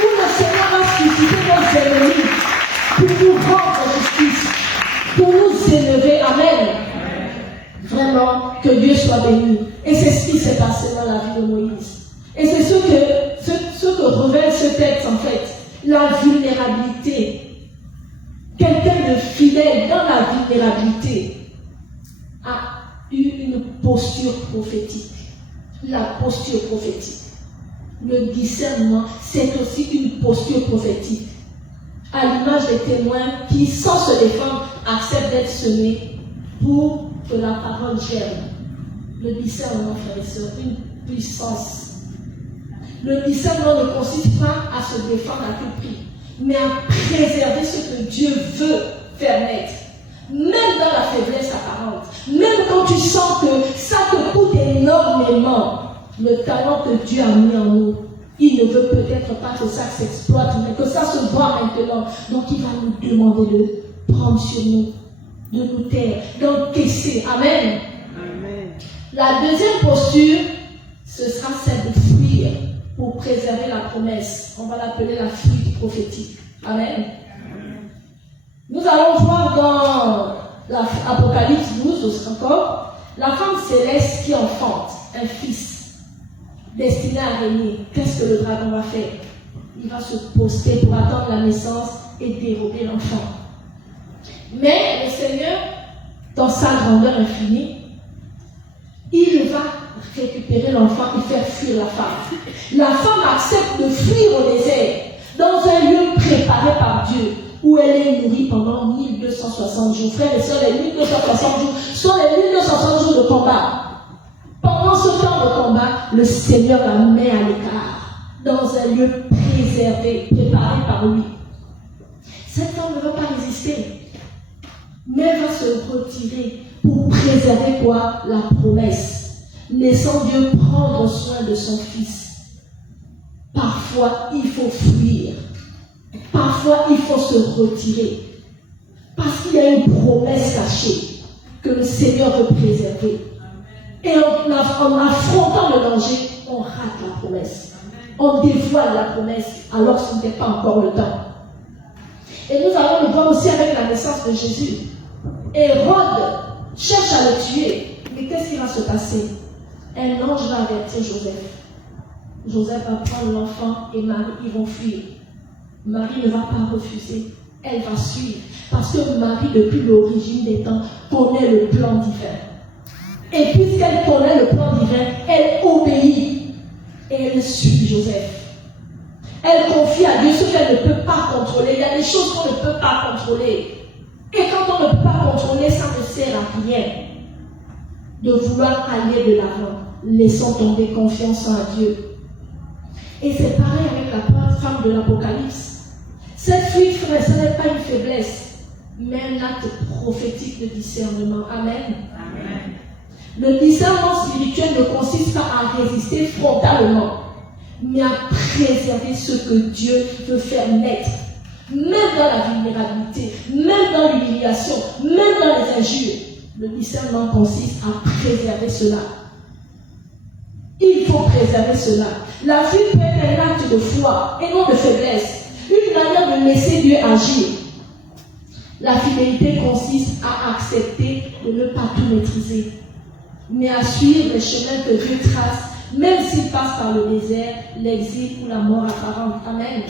où le Seigneur va susciter nos ennemis pour nous rendre justice, pour nous élever. Amen. Vraiment, que Dieu soit béni. Et c'est ce qui s'est passé dans la vie de Moïse. Et c'est ce que révèle ce texte en fait, la vulnérabilité. Quelqu'un de fidèle dans la vulnérabilité a eu une posture prophétique. La posture prophétique. Le discernement, c'est aussi une posture prophétique. À l'image des témoins qui, sans se défendre, acceptent d'être semés pour que la parole germe. Le discernement, frères et sœurs, une puissance. Le discernement ne consiste pas à se défendre à tout prix, mais à préserver ce que Dieu veut faire naître. Même dans la faiblesse apparente, même quand tu sens que ça te coûte énormément, le talent que Dieu a mis en nous, il ne veut peut-être pas que ça s'exploite, mais que ça se voit maintenant. Donc il va nous demander de prendre sur nous, de nous taire, d'encaisser. Amen. Amen. La deuxième posture, ce sera celle de fuir pour préserver la promesse. On va l'appeler la fuite prophétique. Amen. Nous allons voir dans l'Apocalypse 12 encore, la femme céleste qui enfante un fils destiné à régner. Qu'est-ce que le dragon va faire? Il va se poster pour attendre la naissance et dérober l'enfant. Mais le Seigneur, dans sa grandeur infinie, il va récupérer l'enfant et faire fuir la femme. La femme accepte de fuir au désert, dans un lieu préparé par Dieu, où elle est nourrie pendant 1260 jours. Frères et sœurs, les 1260 jours sont les 1260 jours de combat. Pendant ce temps de combat, le Seigneur la met à l'écart, dans un lieu préservé, préparé par lui. Cette femme ne va pas résister, mais elle va se retirer pour préserver quoi? La promesse, laissant Dieu prendre soin de son fils. Parfois, il faut fuir. Parfois, il faut se retirer. Parce qu'il y a une promesse cachée que le Seigneur veut préserver. Et en affrontant le danger, on rate la promesse. On dévoile la promesse alors que ce n'était pas encore le temps. Et nous allons le voir aussi avec la naissance de Jésus. Hérode cherche à le tuer. Mais qu'est-ce qui va se passer? Un ange va avertir Joseph. Joseph va prendre l'enfant et Marie, ils vont fuir. Marie ne va pas refuser. Elle va suivre. Parce que Marie, depuis l'origine des temps, connaît le plan divin. Et puisqu'elle connaît le plan divin, elle obéit. Et elle suit Joseph. Elle confie à Dieu ce qu'elle ne peut pas contrôler. Il y a des choses qu'on ne peut pas contrôler. Et quand on ne peut pas contrôler, ça ne sert à rien de vouloir aller de l'avant. Laissons tomber confiance en Dieu. Et c'est pareil avec la femme de l'Apocalypse. Cette fuite, frère, ce n'est pas une faiblesse, mais un acte prophétique de discernement. Amen. Amen. Le discernement spirituel ne consiste pas à résister frontalement, mais à préserver ce que Dieu veut faire naître. Même dans la vulnérabilité, même dans l'humiliation, même dans les injures. Le discernement consiste à préserver cela. Il faut préserver cela. La fuite peut être un acte de foi et non de faiblesse. Une manière de laisser Dieu agir. La fidélité consiste à accepter de ne pas tout maîtriser, mais à suivre les chemins que Dieu trace, même s'il passe par le désert, l'exil ou la mort apparente. Amen.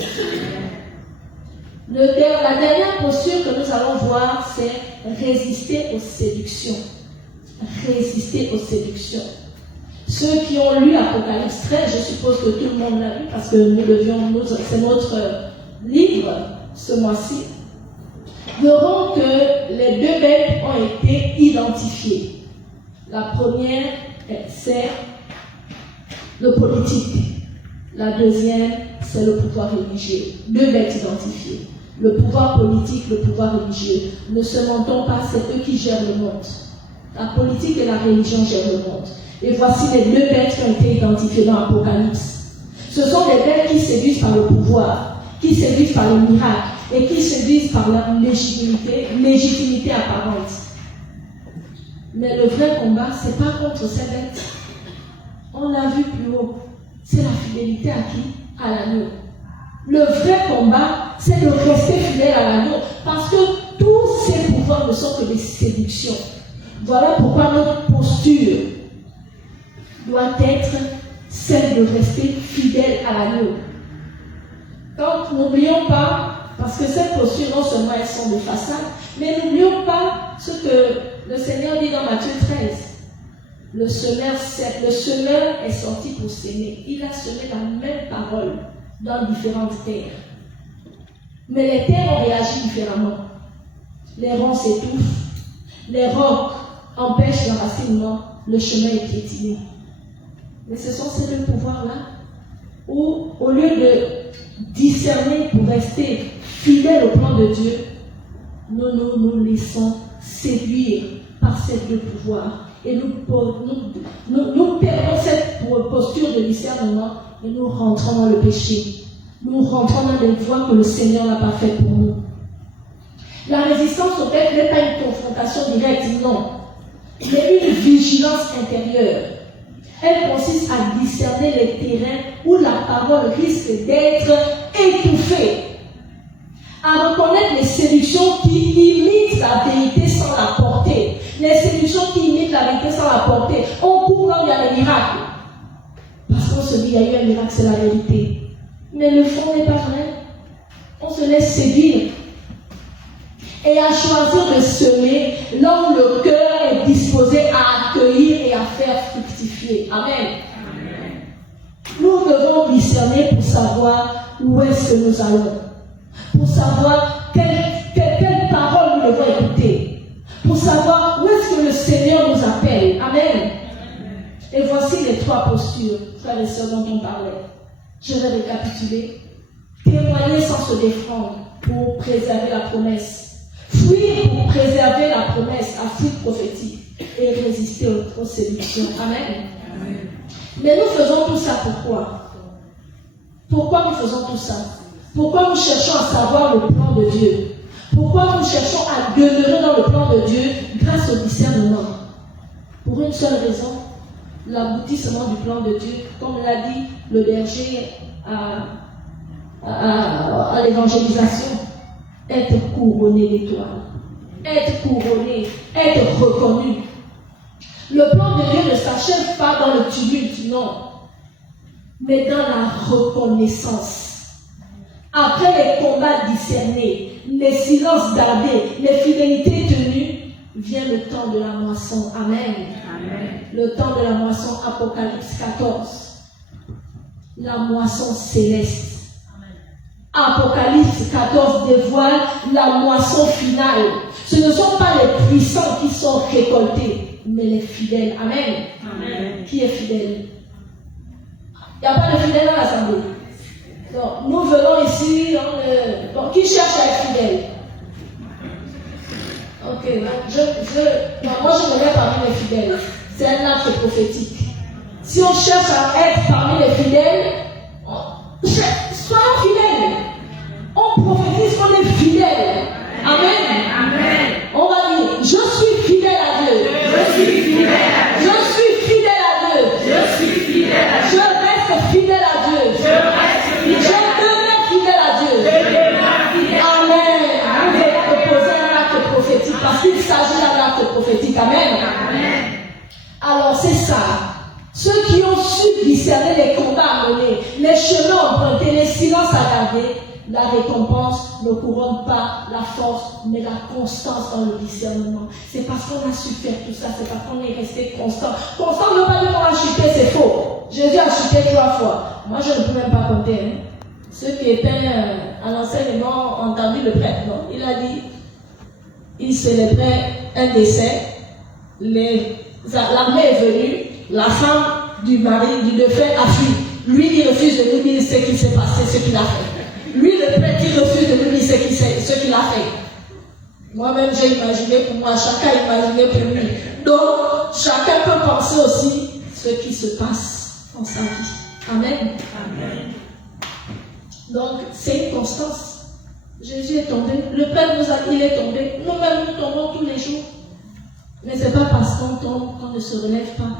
La dernière posture que nous allons voir, c'est résister aux séductions. Résister aux séductions. Ceux qui ont lu Apocalypse 13, je suppose que tout le monde l'a lu parce que c'est notre livre ce mois-ci, verront que les deux bêtes ont été identifiées. La première, c'est le politique. La deuxième, c'est le pouvoir religieux. Deux bêtes identifiées. Le pouvoir politique, le pouvoir religieux. Ne se mentons pas, c'est eux qui gèrent le monde. La politique et la religion gèrent le monde. Et voici les deux bêtes qui ont été identifiées dans l'Apocalypse. Ce sont des bêtes qui séduisent par le pouvoir, qui séduisent par le miracle et qui séduisent par la légitimité apparente. Mais le vrai combat, ce n'est pas contre ces bêtes. On l'a vu plus haut. C'est la fidélité à qui? À l'agneau. Le vrai combat, c'est de rester fidèle à l'agneau. Parce que tous ces pouvoirs ne sont que des séductions. Voilà pourquoi notre posture doit être celle de rester fidèle à l'agneau. Donc, n'oublions pas, parce que ces postures, non seulement elles sont de façade, mais n'oublions pas ce que le Seigneur dit dans Matthieu 13. Le semeur est sorti pour s'aimer. Il a semé la même parole dans différentes terres. Mais les terres ont réagi différemment. Les ronds s'étouffent, les rocs empêchent l'enracinement, le chemin est piétiné. Mais ce sont ces deux pouvoirs-là où, au lieu de discerner pour rester fidèles au plan de Dieu, nous laissons séduire par ces deux pouvoirs. Et nous perdons cette posture de discernement et nous rentrons dans le péché. Nous rentrons dans des voies que le Seigneur n'a pas faites pour nous. La résistance au peuple n'est pas une confrontation directe, non, mais une vigilance intérieure. Elle consiste à discerner les terrains où la parole risque d'être étouffée, à reconnaître les séductions qui imitent la vérité sans la porter. Les séductions qui imitent la vérité sans la porter. On court quand il y a des miracles. Parce qu'on se dit, il y a eu un miracle, c'est la vérité. Mais le fond n'est pas vrai. On se laisse séduire. Et à choisir de semer là où le cœur est disposé à accueillir et à faire fructifier. Amen. Amen. Nous devons discerner pour savoir où est-ce que nous allons. Pour savoir quelle parole nous devons écouter. Pour savoir où est-ce que le Seigneur nous appelle. Amen. Et voici les trois postures, frères et sœurs, dont on parlait. Je vais récapituler. Témoigner sans se défendre pour préserver la promesse. Fuir pour préserver la promesse à fuite prophétique. Et résister aux séductions. Amen. Amen. Mais nous faisons tout ça pourquoi? Pourquoi nous faisons tout ça? Pourquoi nous cherchons à savoir le plan de Dieu? Pourquoi nous cherchons à demeurer dans le plan de Dieu grâce au discernement? Pour une seule raison, l'aboutissement du plan de Dieu, comme l'a dit le berger à l'évangélisation, être couronné d'étoiles, être couronné, être reconnu. Le plan de Dieu ne s'achève pas dans le tumulte, non, mais dans la reconnaissance. Après les combats discernés, les silences gardés, les fidélités tenues, vient le temps de la moisson. Amen. Amen. Le temps de la moisson, Apocalypse 14. La moisson céleste. Apocalypse 14 dévoile la moisson finale. Ce ne sont pas les puissants qui sont récoltés, mais les fidèles. Amen. Amen. Qui est fidèle? Il n'y a pas de fidèles dans l'assemblée. Donc, nous venons ici, donc, qui cherche à être fidèle? Ok, moi je me mets parmi les fidèles. C'est un acte prophétique. Si on cherche à être parmi les fidèles, soyons fidèles. On prophétise qu'on est fidèle. Amen. Amen. On va dire, je suis fidèle à Dieu. su discerner les combats à mener, les chemins empruntés, les silences à garder, la récompense ne couronne pas la force, mais la constance dans le discernement. C'est parce qu'on a su faire tout ça, c'est parce qu'on est resté constant. Constant ne veut pas dire qu'on a chuté, c'est faux. Jésus a chuté 3 fois. Moi, je ne peux même pas compter. Hein. Ceux qui étaient à l'enseignement ont entendu le prêtre. Non, il a dit, il célébrait un décès. L'armée est venue, la femme du mari, du défunt a fui. Lui, il refuse de nous dire ce qui s'est passé, ce qu'il a fait. Lui, le prêtre, il refuse de nous dire ce qu'il a fait. Moi-même, j'ai imaginé pour moi, chacun a imaginé pour lui. Donc, chacun peut penser aussi ce qui se passe dans sa vie. Amen. Amen. Donc, c'est une constance. Jésus est tombé, le Père nous a dit, il est tombé. Nous-mêmes, nous tombons tous les jours. Mais ce n'est pas parce qu'on tombe qu'on ne se relève pas.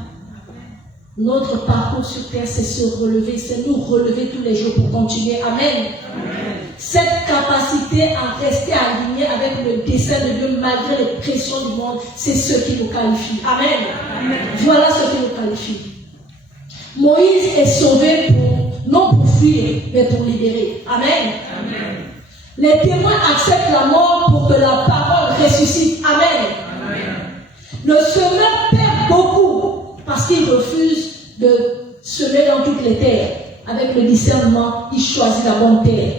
Notre parcours sur terre, c'est se relever, c'est nous relever tous les jours pour continuer. Amen. Amen. Cette capacité à rester aligné avec le dessein de Dieu malgré les pressions du monde, c'est ce qui nous qualifie. Amen. Amen. Voilà ce qui nous qualifie. Moïse est sauvé non pour fuir, mais pour libérer. Amen. Amen. Les témoins acceptent la mort pour que la parole ressuscite. Amen. Amen. Le semeur perd beaucoup parce qu'il refuse de semer dans toutes les terres. Avec le discernement, il choisit la bonne terre.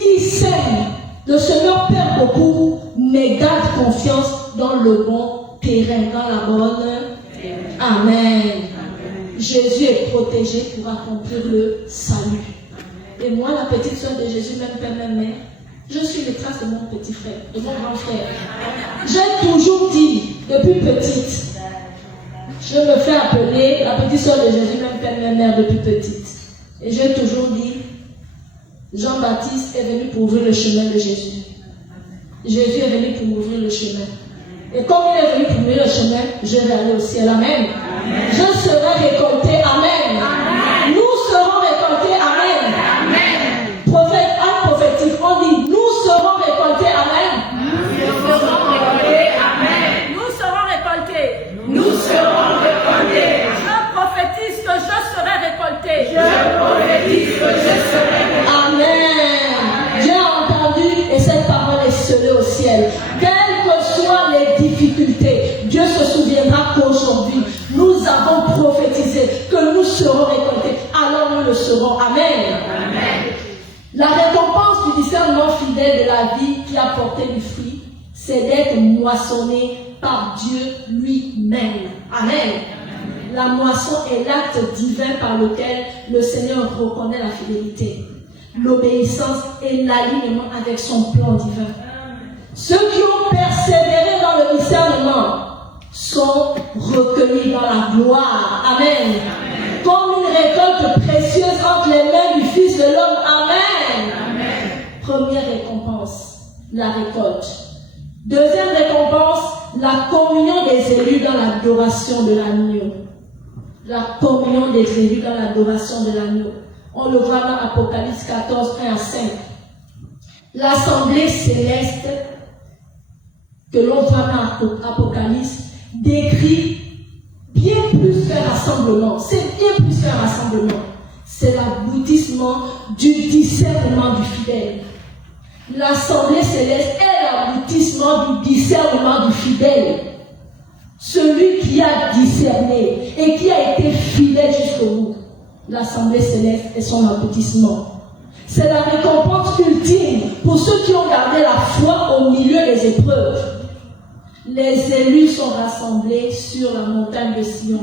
Il sème. Le semeur perd beaucoup, mais garde confiance dans le bon terrain, dans la bonne. Amen. Amen. Jésus est protégé pour accomplir le salut. Et moi, la petite soeur de Jésus, même père, même mère, je suis les traces de mon petit frère, de mon grand frère. J'ai toujours dit, depuis petite, je me fais appeler la petite soeur de Jésus, même père, même mère, depuis petite. Et j'ai toujours dit, Jean-Baptiste est venu pour ouvrir le chemin de Jésus. Jésus est venu pour ouvrir le chemin. Et comme il est venu pour ouvrir le chemin, je vais aller au ciel. Amen. Amen. Je serai récolté. Amen. Amen. Nous serons récoltés. Amen. Amen. Prophète, un prophétique, on dit, nous serons récoltés. Amen. Nous serons récoltés. Amen. Nous serons récoltés. Nous serons récoltés. Je prophétise que je serai récolté. Je prophétise que je serai récolté. Amen. J'ai entendu et cette parole est scellée au ciel. Quelles que soient les difficultés, Dieu se souviendra qu'aujourd'hui, nous avons prophétisé que nous serons récoltés. Alors nous le serons. Amen. Amen. La récompense du discernement fidèle de la vie qui a porté du fruit, c'est d'être moissonné par Dieu lui-même. Amen. La moisson est l'acte divin par lequel le Seigneur reconnaît la fidélité, l'obéissance et l'alignement avec son plan divin. Ceux qui ont persévéré dans le discernement sont recueillis dans la gloire. Amen. Amen. Comme une récolte précieuse entre les mains du Fils de l'homme. Amen. Amen. Première récompense, la récolte. Deuxième récompense, la communion des élus dans l'adoration de l'agneau. La communion des élus dans l'adoration de l'agneau. On le voit dans Apocalypse 14, 1 à 5. L'assemblée céleste que l'on voit dans Apocalypse décrit bien plus qu'un rassemblement. C'est bien plus qu'un rassemblement. C'est l'aboutissement du discernement du fidèle. L'assemblée céleste est l'aboutissement du discernement du fidèle. Celui qui a discerné et qui a été fidèle jusqu'au bout. L'assemblée céleste est son aboutissement. C'est la récompense ultime pour ceux qui ont gardé la foi au milieu des épreuves. Les élus sont rassemblés sur la montagne de Sion,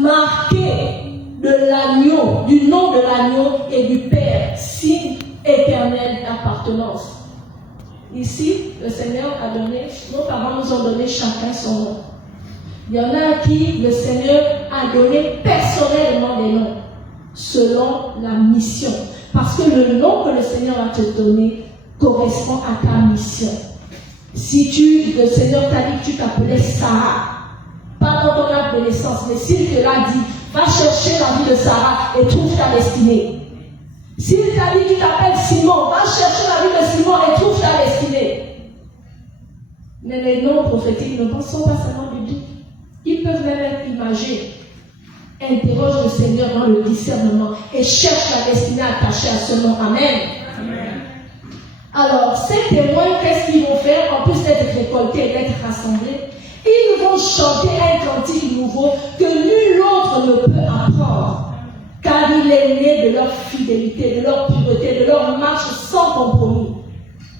marqués de l'agneau, du nom de l'agneau et du Père, signe éternel d'appartenance. Ici, le Seigneur a donné, nos parents nous ont donné chacun son nom. Il y en a à qui le Seigneur a donné personnellement des noms, selon la mission. Parce que le nom que le Seigneur va te donner correspond à ta mission. Si le Seigneur t'a dit que tu t'appelais Sarah, pas dans ton acte de naissance, mais s'il te l'a dit, va chercher la vie de Sarah et trouve ta destinée. S'il t'a dit que tu t'appelles Simon, va chercher la vie de Simon et trouve ta destinée. Mais les noms prophétiques ne sont pas seulement bibliques. Ils peuvent même être imagés. Interroge le Seigneur dans le discernement et cherche la destinée attachée à ce nom. Amen. Amen. Alors, ces témoins, qu'est-ce qu'ils vont faire? En plus d'être récoltés et d'être rassemblés, ils vont chanter un cantique nouveau que nul autre ne peut apprendre. Car il est né de leur fidélité, de leur pureté, de leur marche sans compromis.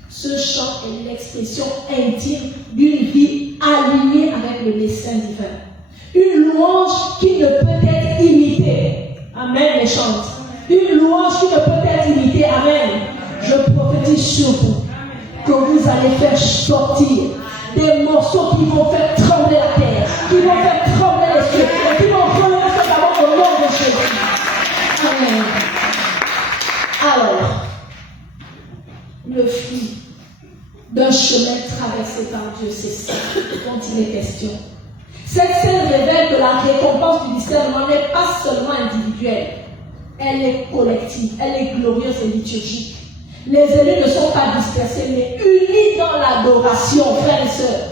Ce chant est l'expression intime d'une vie alignée avec le dessein divin. Une louange qui ne peut être imitée. Amen, les chantes. Une louange qui ne peut être imitée. Amen. Je prophétise sur vous que vous allez faire sortir des morceaux qui vont faire trembler la terre, qui vont faire trembler les cieux, et qui vont relever ce ballon au nom de Jésus. Amen. Alors, le fruit d'un chemin traversé par Dieu, c'est ça dont il est question. Cette scène révèle que la récompense du discernement n'est pas seulement individuelle, elle est collective, elle est glorieuse et liturgique. Les élus ne sont pas dispersés, mais unis dans l'adoration, frères et sœurs.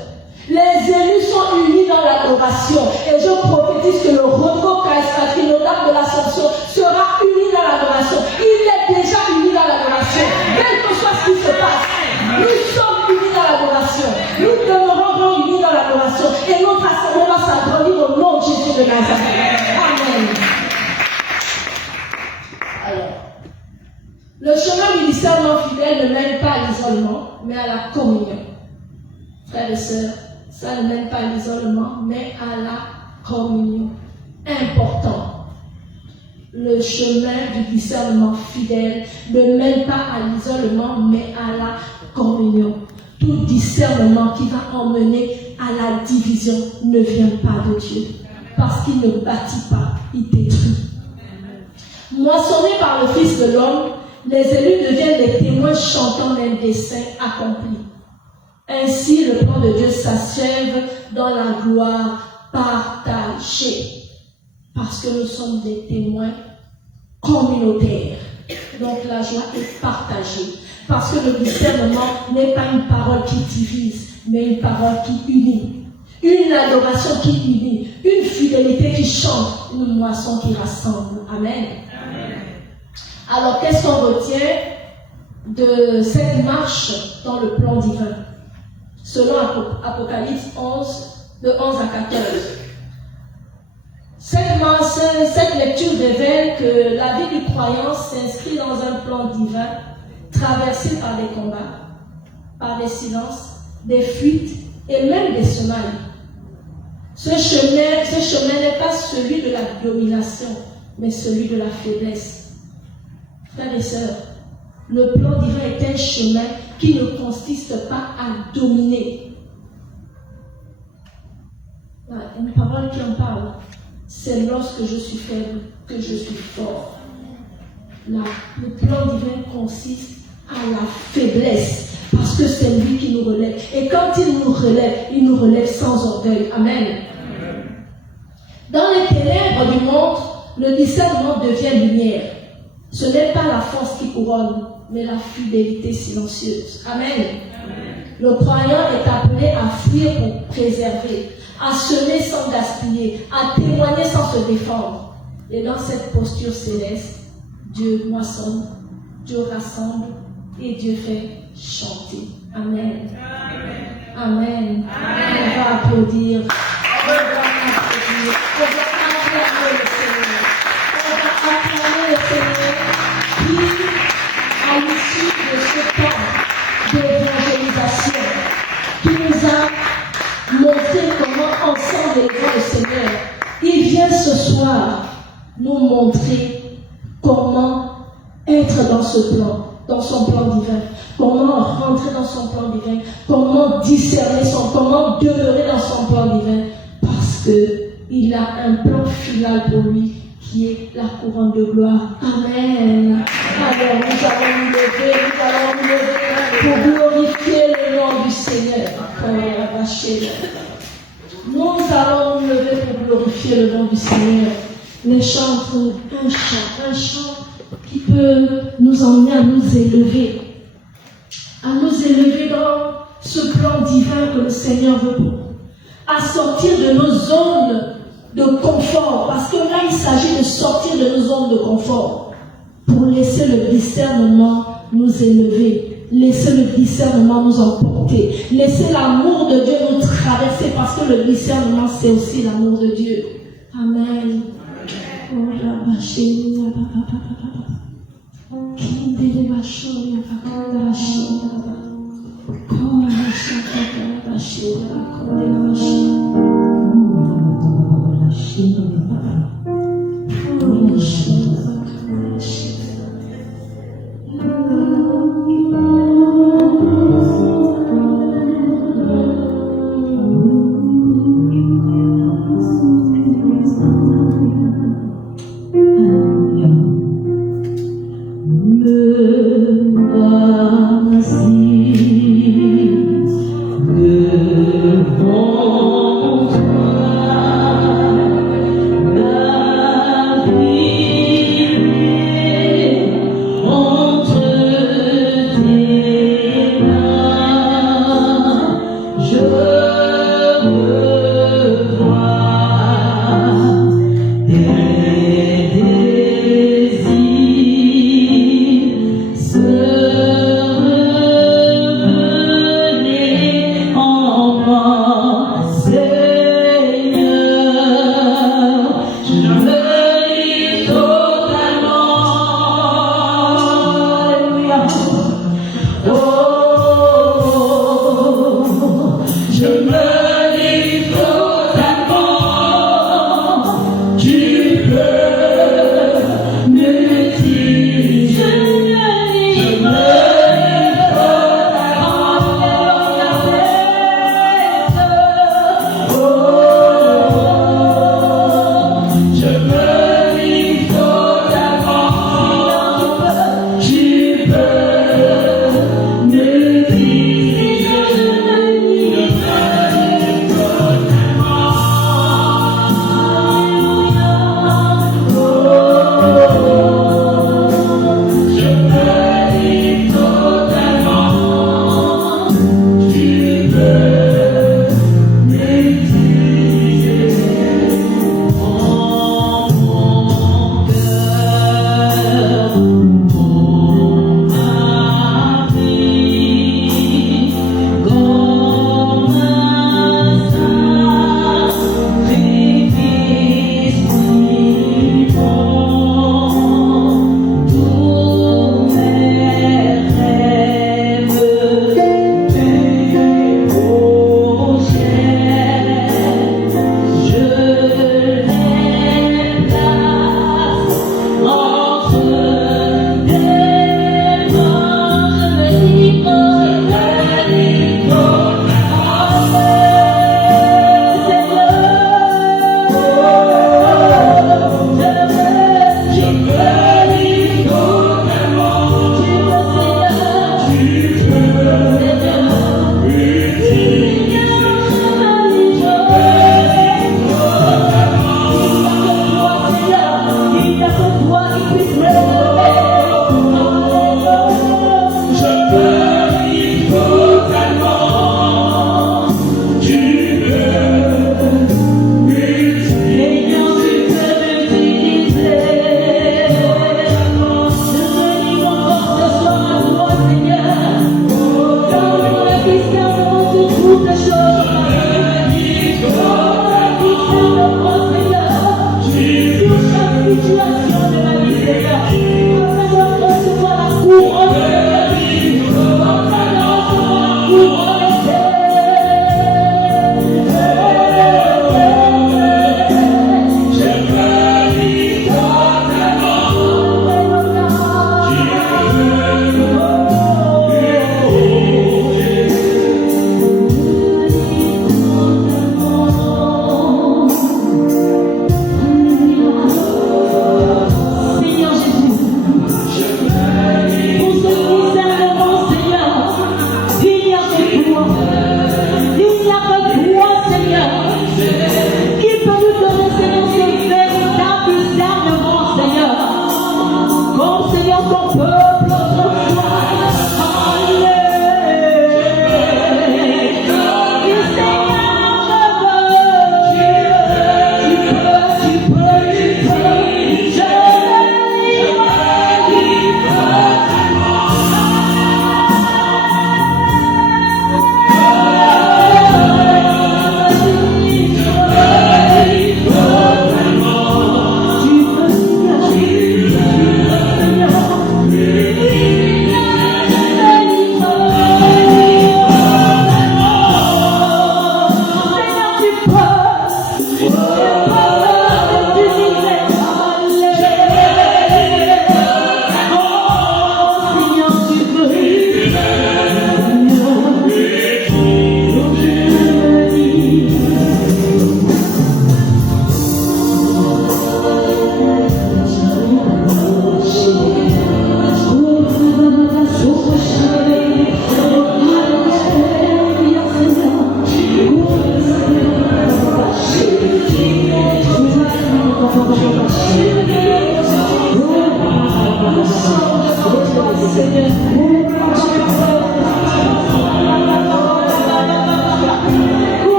Les élus sont unis dans l'adoration. Et je prophétise que le repos charismatique, le dame de l'ascension, sera uni dans l'adoration. Il est déjà uni dans l'adoration. Quel que soit ce qui se passe, nous sommes unis dans l'adoration. Nous demeurons unis dans l'adoration. Et notre assemblée va s'agrandir au nom de Jésus de Nazareth. Amen. Alors, le chemin du discernement fidèle ne mène pas à l'isolement, mais à la communion. Frères et sœurs, ça ne mène pas à l'isolement, mais à la communion. Important. Le chemin du discernement fidèle ne mène pas à l'isolement, mais à la communion. Tout discernement qui va emmener à la division ne vient pas de Dieu. Parce qu'il ne bâtit pas, il détruit. Moissonnés par le Fils de l'homme, les élus deviennent des témoins chantants d'un dessein accompli. Ainsi, le plan de Dieu s'achève dans la gloire partagée. Parce que nous sommes des témoins communautaires. Donc la joie est partagée. Parce que le discernement n'est pas une parole qui divise, mais une parole qui unit. Une adoration qui unit. Une fidélité qui chante. Une moisson qui rassemble. Amen. Alors, qu'est-ce qu'on retient de cette marche dans le plan divin? Selon Apocalypse 11, de 11 à 14. Cette lecture révèle que la vie du croyant s'inscrit dans un plan divin, traversé par des combats, par des silences, des fuites et même des semailles. Ce chemin n'est pas celui de la domination, mais celui de la faiblesse. Frères et sœurs, le plan divin est un chemin qui ne consiste pas à dominer. Voilà, une parole qui en parle. C'est lorsque je suis faible que je suis fort. Là, le plan divin consiste à la faiblesse, parce que c'est lui qui nous relève. Et quand il nous relève sans orgueil. Amen. Dans les ténèbres du monde, le discernement devient lumière. Ce n'est pas la force qui couronne, mais la fidélité silencieuse. Amen. Le croyant est appelé à fuir pour préserver, à semer sans gaspiller, à témoigner sans se défendre. Et dans cette posture céleste, Dieu moissonne, Dieu rassemble et Dieu fait chanter. Amen. Amen. On va applaudir. On va applaudir. On va acclamer le Seigneur. On va acclamer le Seigneur qui, à l'issue de ce temps d'évangélisation, qui nous a montré comment ensemble élevons le Seigneur, il vient ce soir nous montrer comment être dans ce plan, dans son plan divin, comment rentrer dans son plan divin, comment discerner comment demeurer dans son plan divin, parce qu'il a un plan final pour lui qui est la couronne de gloire. Amen. Alors nous allons nous lever pour glorifier le nom du Seigneur. Nous allons nous lever pour glorifier le nom du Seigneur. Les chants sont un chant qui peut nous emmener à nous élever dans ce plan divin que le Seigneur veut pour nous, à sortir de nos zones de confort, parce que là, il s'agit de sortir de nos zones de confort pour laisser le discernement nous élever, laisser le discernement nous emporter, laisser l'amour de Dieu nous traverser, parce que le discernement, c'est aussi l'amour de Dieu. Amen.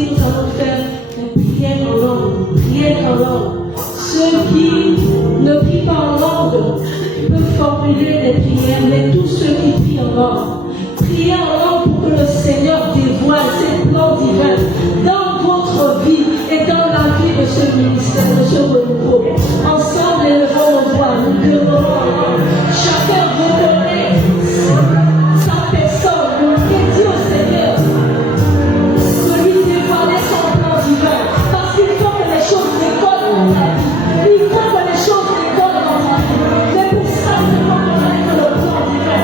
ainsi, nous allons faire une prière en langue. Prière en langue. Ceux qui ne prient pas en langue peuvent formuler des prières, mais tous ceux qui prient en langue, priez en langue pour que le Seigneur dévoile ses plans divins dans votre vie et dans la vie de ce ministère, de ce renouveau. Ensemble, élevons nos voix, nous pleurons en langue. Chacun reconnaît sa personne, nous dit au Seigneur de lui dévoiler son plan divin, parce qu'il faut que les choses décollent dans ta vie. Il faut que les choses décollent dans ta vie. Mais pour ça, il faut connaître le plan divin.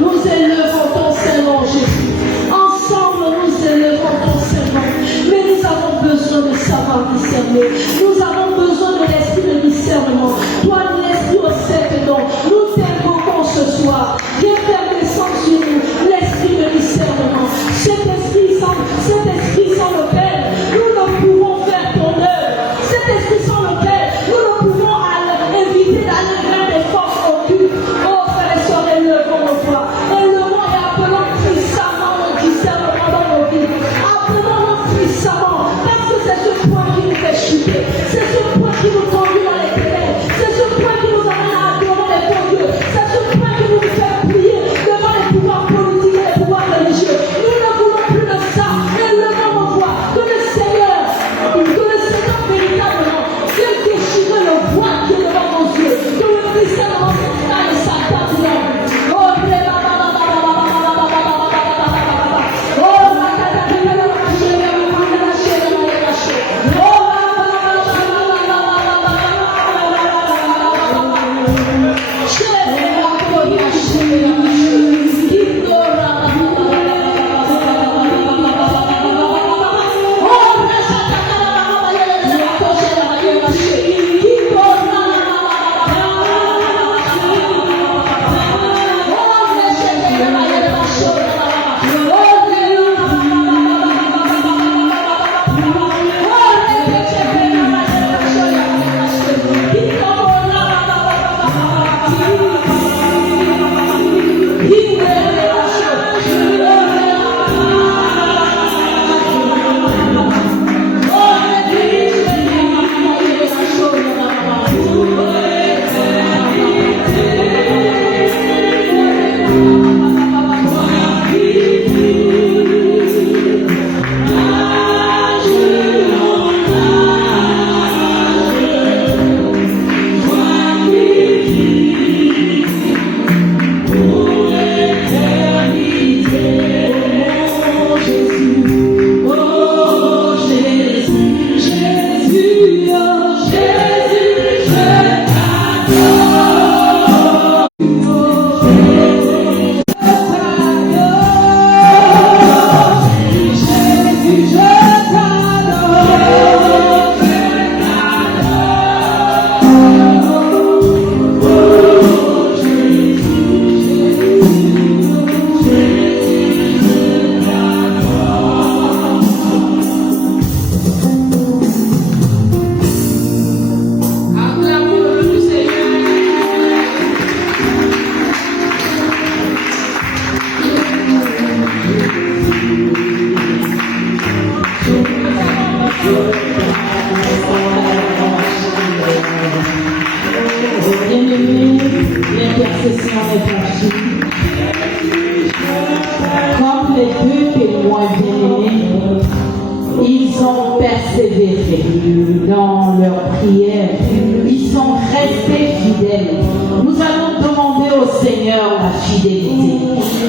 Nous élevons ton Saint-Nom, Jésus. Ensemble, nous élevons ton Saint-Nom. Mais nous avons besoin de savoir discerner. Nous avons besoin Comme les deux témoins bien-aimés, ils ont persévéré dans leur prière. Ils sont restés fidèles. Nous allons demander au Seigneur la fidélité,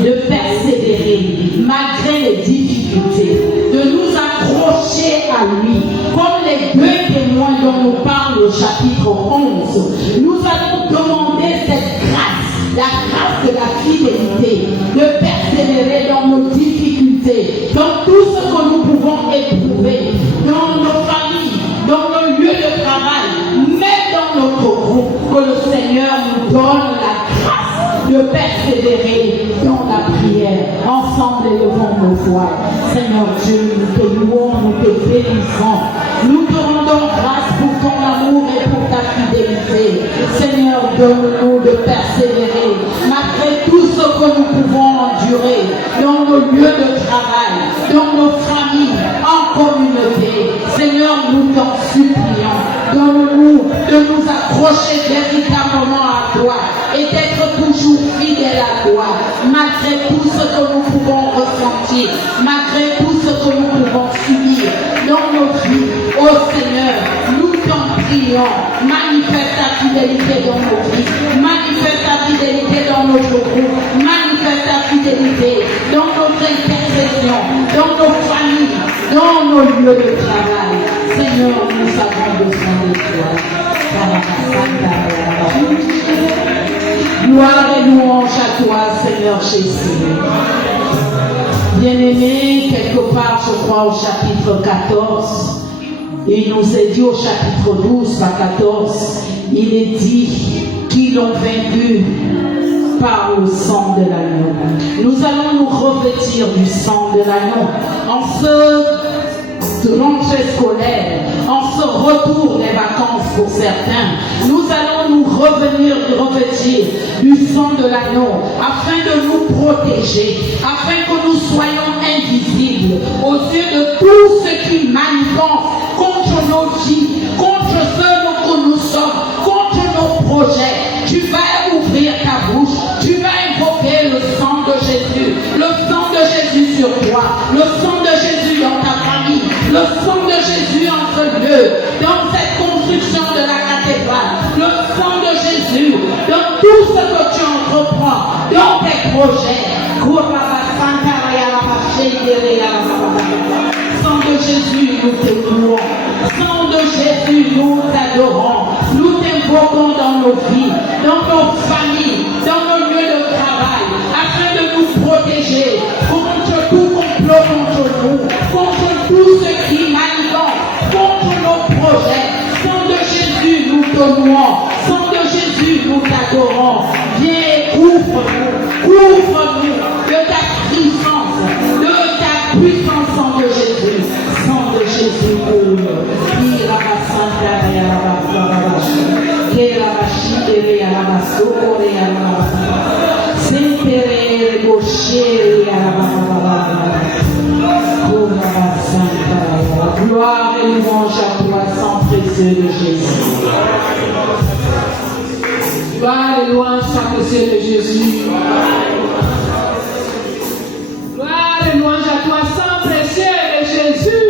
de persévérer malgré les difficultés, de nous accrocher à lui. Comme les deux témoins dont nous parle au chapitre 11, nous allons demander cette grâce, la grâce de la fidélité, de persévérer dans nos difficultés, dans tout ce que nous pouvons éprouver, dans nos familles, dans nos lieux de travail, même dans notre groupe, que le Seigneur nous donne la grâce de persévérer dans la prière. Ensemble, élevons nos voix. Seigneur Dieu, nous te louons, nous te bénissons. Nous te rendons grâce pour ton amour et pour ta fidélité. Seigneur, donne-nous de persévérer malgré tout ce que nous pouvons endurer dans nos lieux de travail, dans nos familles, en communauté. Seigneur, nous t'en supplions. Donne-nous de nous accrocher véritablement à toi et d'être toujours fidèles à toi, malgré tout ce que nous pouvons ressentir, malgré tout ce que nous pouvons subir dans nos vies. Ô Seigneur, nous t'en prions, manifeste ta fidélité dans nos vies, manifeste ta fidélité dans notre groupe, manifeste ta fidélité dans notre intercession, dans nos familles, dans nos lieux de travail. Seigneur, nous avons besoin de toi. Gloire et louange à toi, Seigneur Jésus. Bien-aimé, quelque part, je crois, au chapitre 14, il nous est dit au chapitre 12, pas 14, il est dit qu'ils l'ont vaincu par le sang de l'agneau. Nous allons nous revêtir du sang de l'agneau en ce rentrée scolaire, en ce retour des vacances pour certains. Nous allons nous revêtir du sang de l'agneau afin de nous protéger, afin que nous soyons invisibles aux yeux de tous ceux qui manifestent contre nos vies, contre ceux que nous sommes, contre nos projets. Tu vas ouvrir ta bouche, tu vas invoquer le sang de Jésus, le sang de Jésus sur toi, le sang de Jésus dans ta famille, le sang de Jésus entre eux, dans cette construction de la cathédrale, le sang de Jésus dans tout ce que tu entreprends, dans tes projets. Sang de Jésus, nous te louons. nos projets. Sang de Jésus, nous t'honorons. Sang de Jésus, nous t'adorons. Viens, couvre-nous de ta puissance, sang de Jésus. Sang de Jésus, couvre. Gloire et louange à toi, sang précieux de Jésus. Gloire et louange, sang précieux de Jésus. Gloire et louange à toi, sang précieux de Jésus.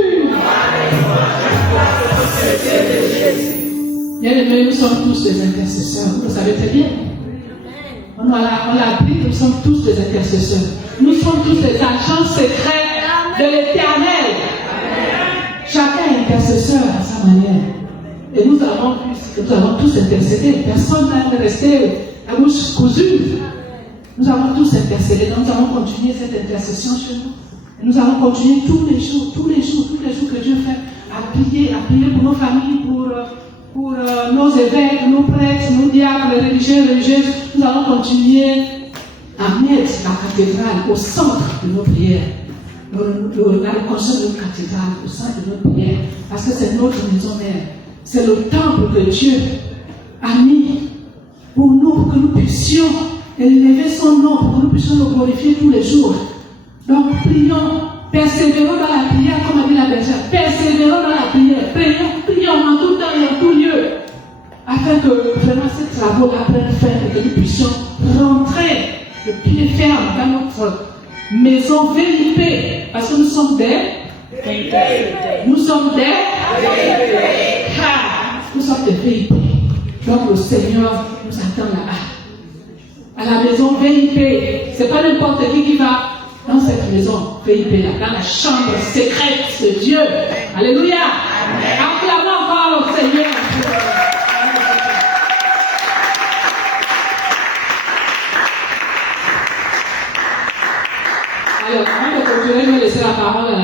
Bien-aimés, nous sommes tous des intercesseurs. Vous le savez très bien. On l'a appris, nous sommes tous des intercesseurs. Nous sommes tous des agents secrets de l'Éternel. Chacun est intercesseur à sa manière. Et nous avons tous intercédé. Personne n'a resté à bouche cousue. Nous avons tous intercédé. Donc nous avons continué cette intercession chez nous. Et nous allons continuer tous les jours que Dieu fait à prier pour nos familles, pour nos évêques, nos prêtres, nos diacres, les religieux, religieuses. Nous allons continuer à mettre la cathédrale au centre de nos prières. La reconstruction de notre cathédrale au centre de notre prière, parce que c'est notre maison mère. C'est le temple que Dieu a mis pour nous, pour que nous puissions élever son nom, pour que nous puissions le glorifier tous les jours. Donc prions, persévérons dans la prière, comme a dit la bergère. Persévérons dans la prière, prions en tout temps et en tout lieu, afin que vraiment ces travaux-là prennent fin et que nous puissions rentrer le pied ferme dans notre maison VIP, parce que nous sommes des VIP. Nous sommes des VIP. Nous sommes des VIP. Donc le Seigneur nous attend là-bas. À la maison VIP. Ce n'est pas n'importe qui va dans cette maison VIP là, dans la chambre secrète de Dieu. Alléluia. Acclamons encore au Seigneur. Alors, avant de continuer, je vais laisser la parole à